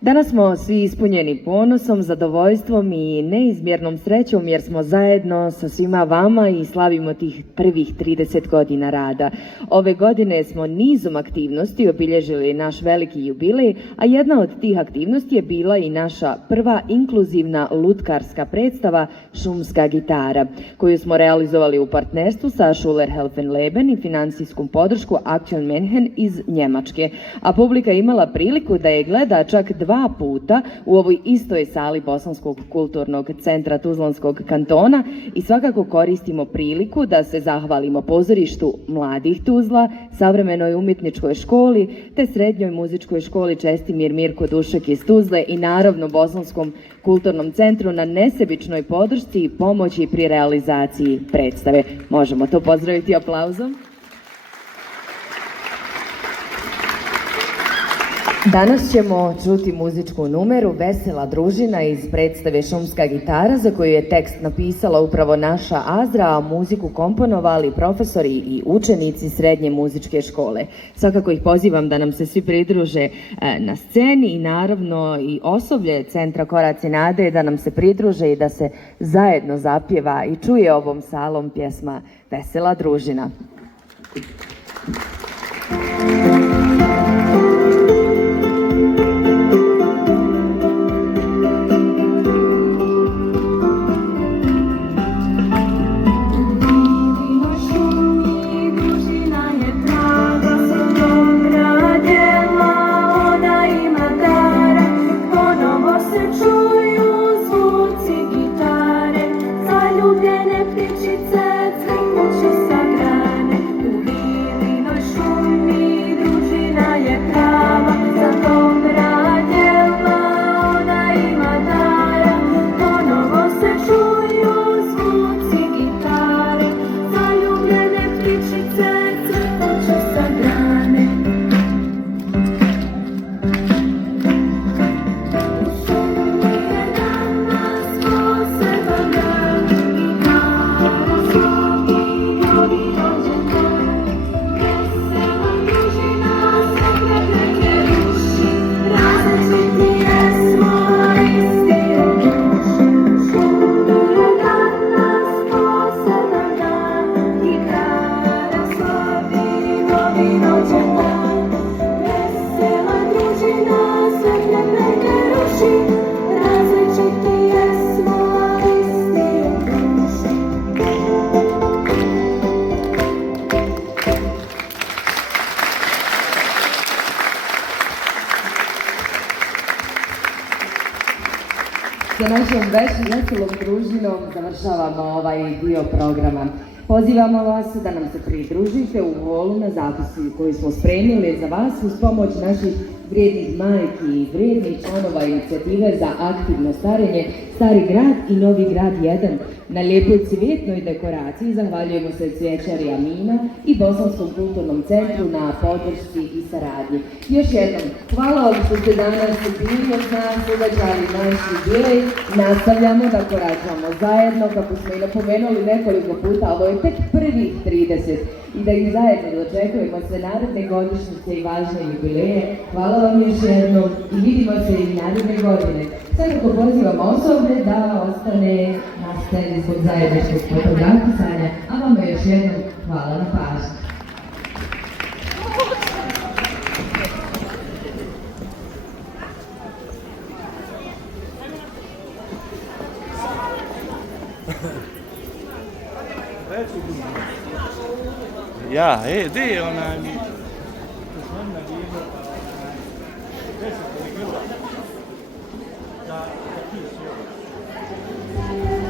Danas smo svi ispunjeni ponosom, zadovoljstvom i neizmjernom srećom jer smo zajedno sa svima vama i slavimo tih prvih 30 godina rada. Ove godine smo nizom aktivnosti obilježili naš veliki jubilej, a jedna od tih aktivnosti je bila i naša prva inkluzivna lutkarska predstava Šumska gitara, koju smo realizovali u partnerstvu sa Schuler Helfenleben i financijskom podršku Action Menhen iz Njemačke, a publika je imala priliku da je gleda čak 2 puta u ovoj istoj sali Bosanskog kulturnog centra Tuzlanskog kantona i svakako koristimo priliku da se zahvalimo pozorištu Mladih Tuzla, savremenoj umjetničkoj školi te srednjoj muzičkoj školi Čestimir Mirko Dušek iz Tuzle i naravno Bosanskom kulturnom centru na nesebičnoj podršci i pomoći pri realizaciji predstave. Možemo to pozdraviti aplauzom. Danas ćemo čuti muzičku numeru Vesela družina iz predstave Šumska gitara, za koju je tekst napisala upravo naša Azra, a muziku komponovali profesori i učenici srednje muzičke škole. Svakako ih pozivam da nam se svi pridruže na sceni i naravno i osoblje Centra Koraci nade da nam se pridruže i da se zajedno zapjeva i čuje ovom salom pjesma Vesela družina. Ptičice cvrkuću sa grane, u vilinoj šumi našom veselom družinom završavamo ovaj dio programa. Pozivamo vas da nam se pridružite u holu na zapisi koji smo spremili za vas uz pomoć naših vrijednih majki i vrijednih članova inicijative za aktivno starenje Stari grad i Novi grad 1. Na lijepoj cvjetnoj dekoraciji zahvaljujemo se cvjećari Amina i Bosanskom kulturnom centru na podršci i saradnji. Još jednom, hvala vam što ste danas bili uz nas, uvažali naši jubilej. Nastavljamo da koračamo zajedno, kako smo i napomenuli nekoliko puta, ovo je tek prvih 30 i da ih zajedno dočekujemo sve naredne godišnjice i važne jubileje. Hvala vam još jednom i vidimo se i naredne godine. Svakako pozivam osoblje da ostane na sceni zbog zajedničkog fotografisanja, a vama još jednom hvala na pažnji. Ja, di je onaj mi?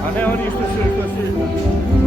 A ne oni što su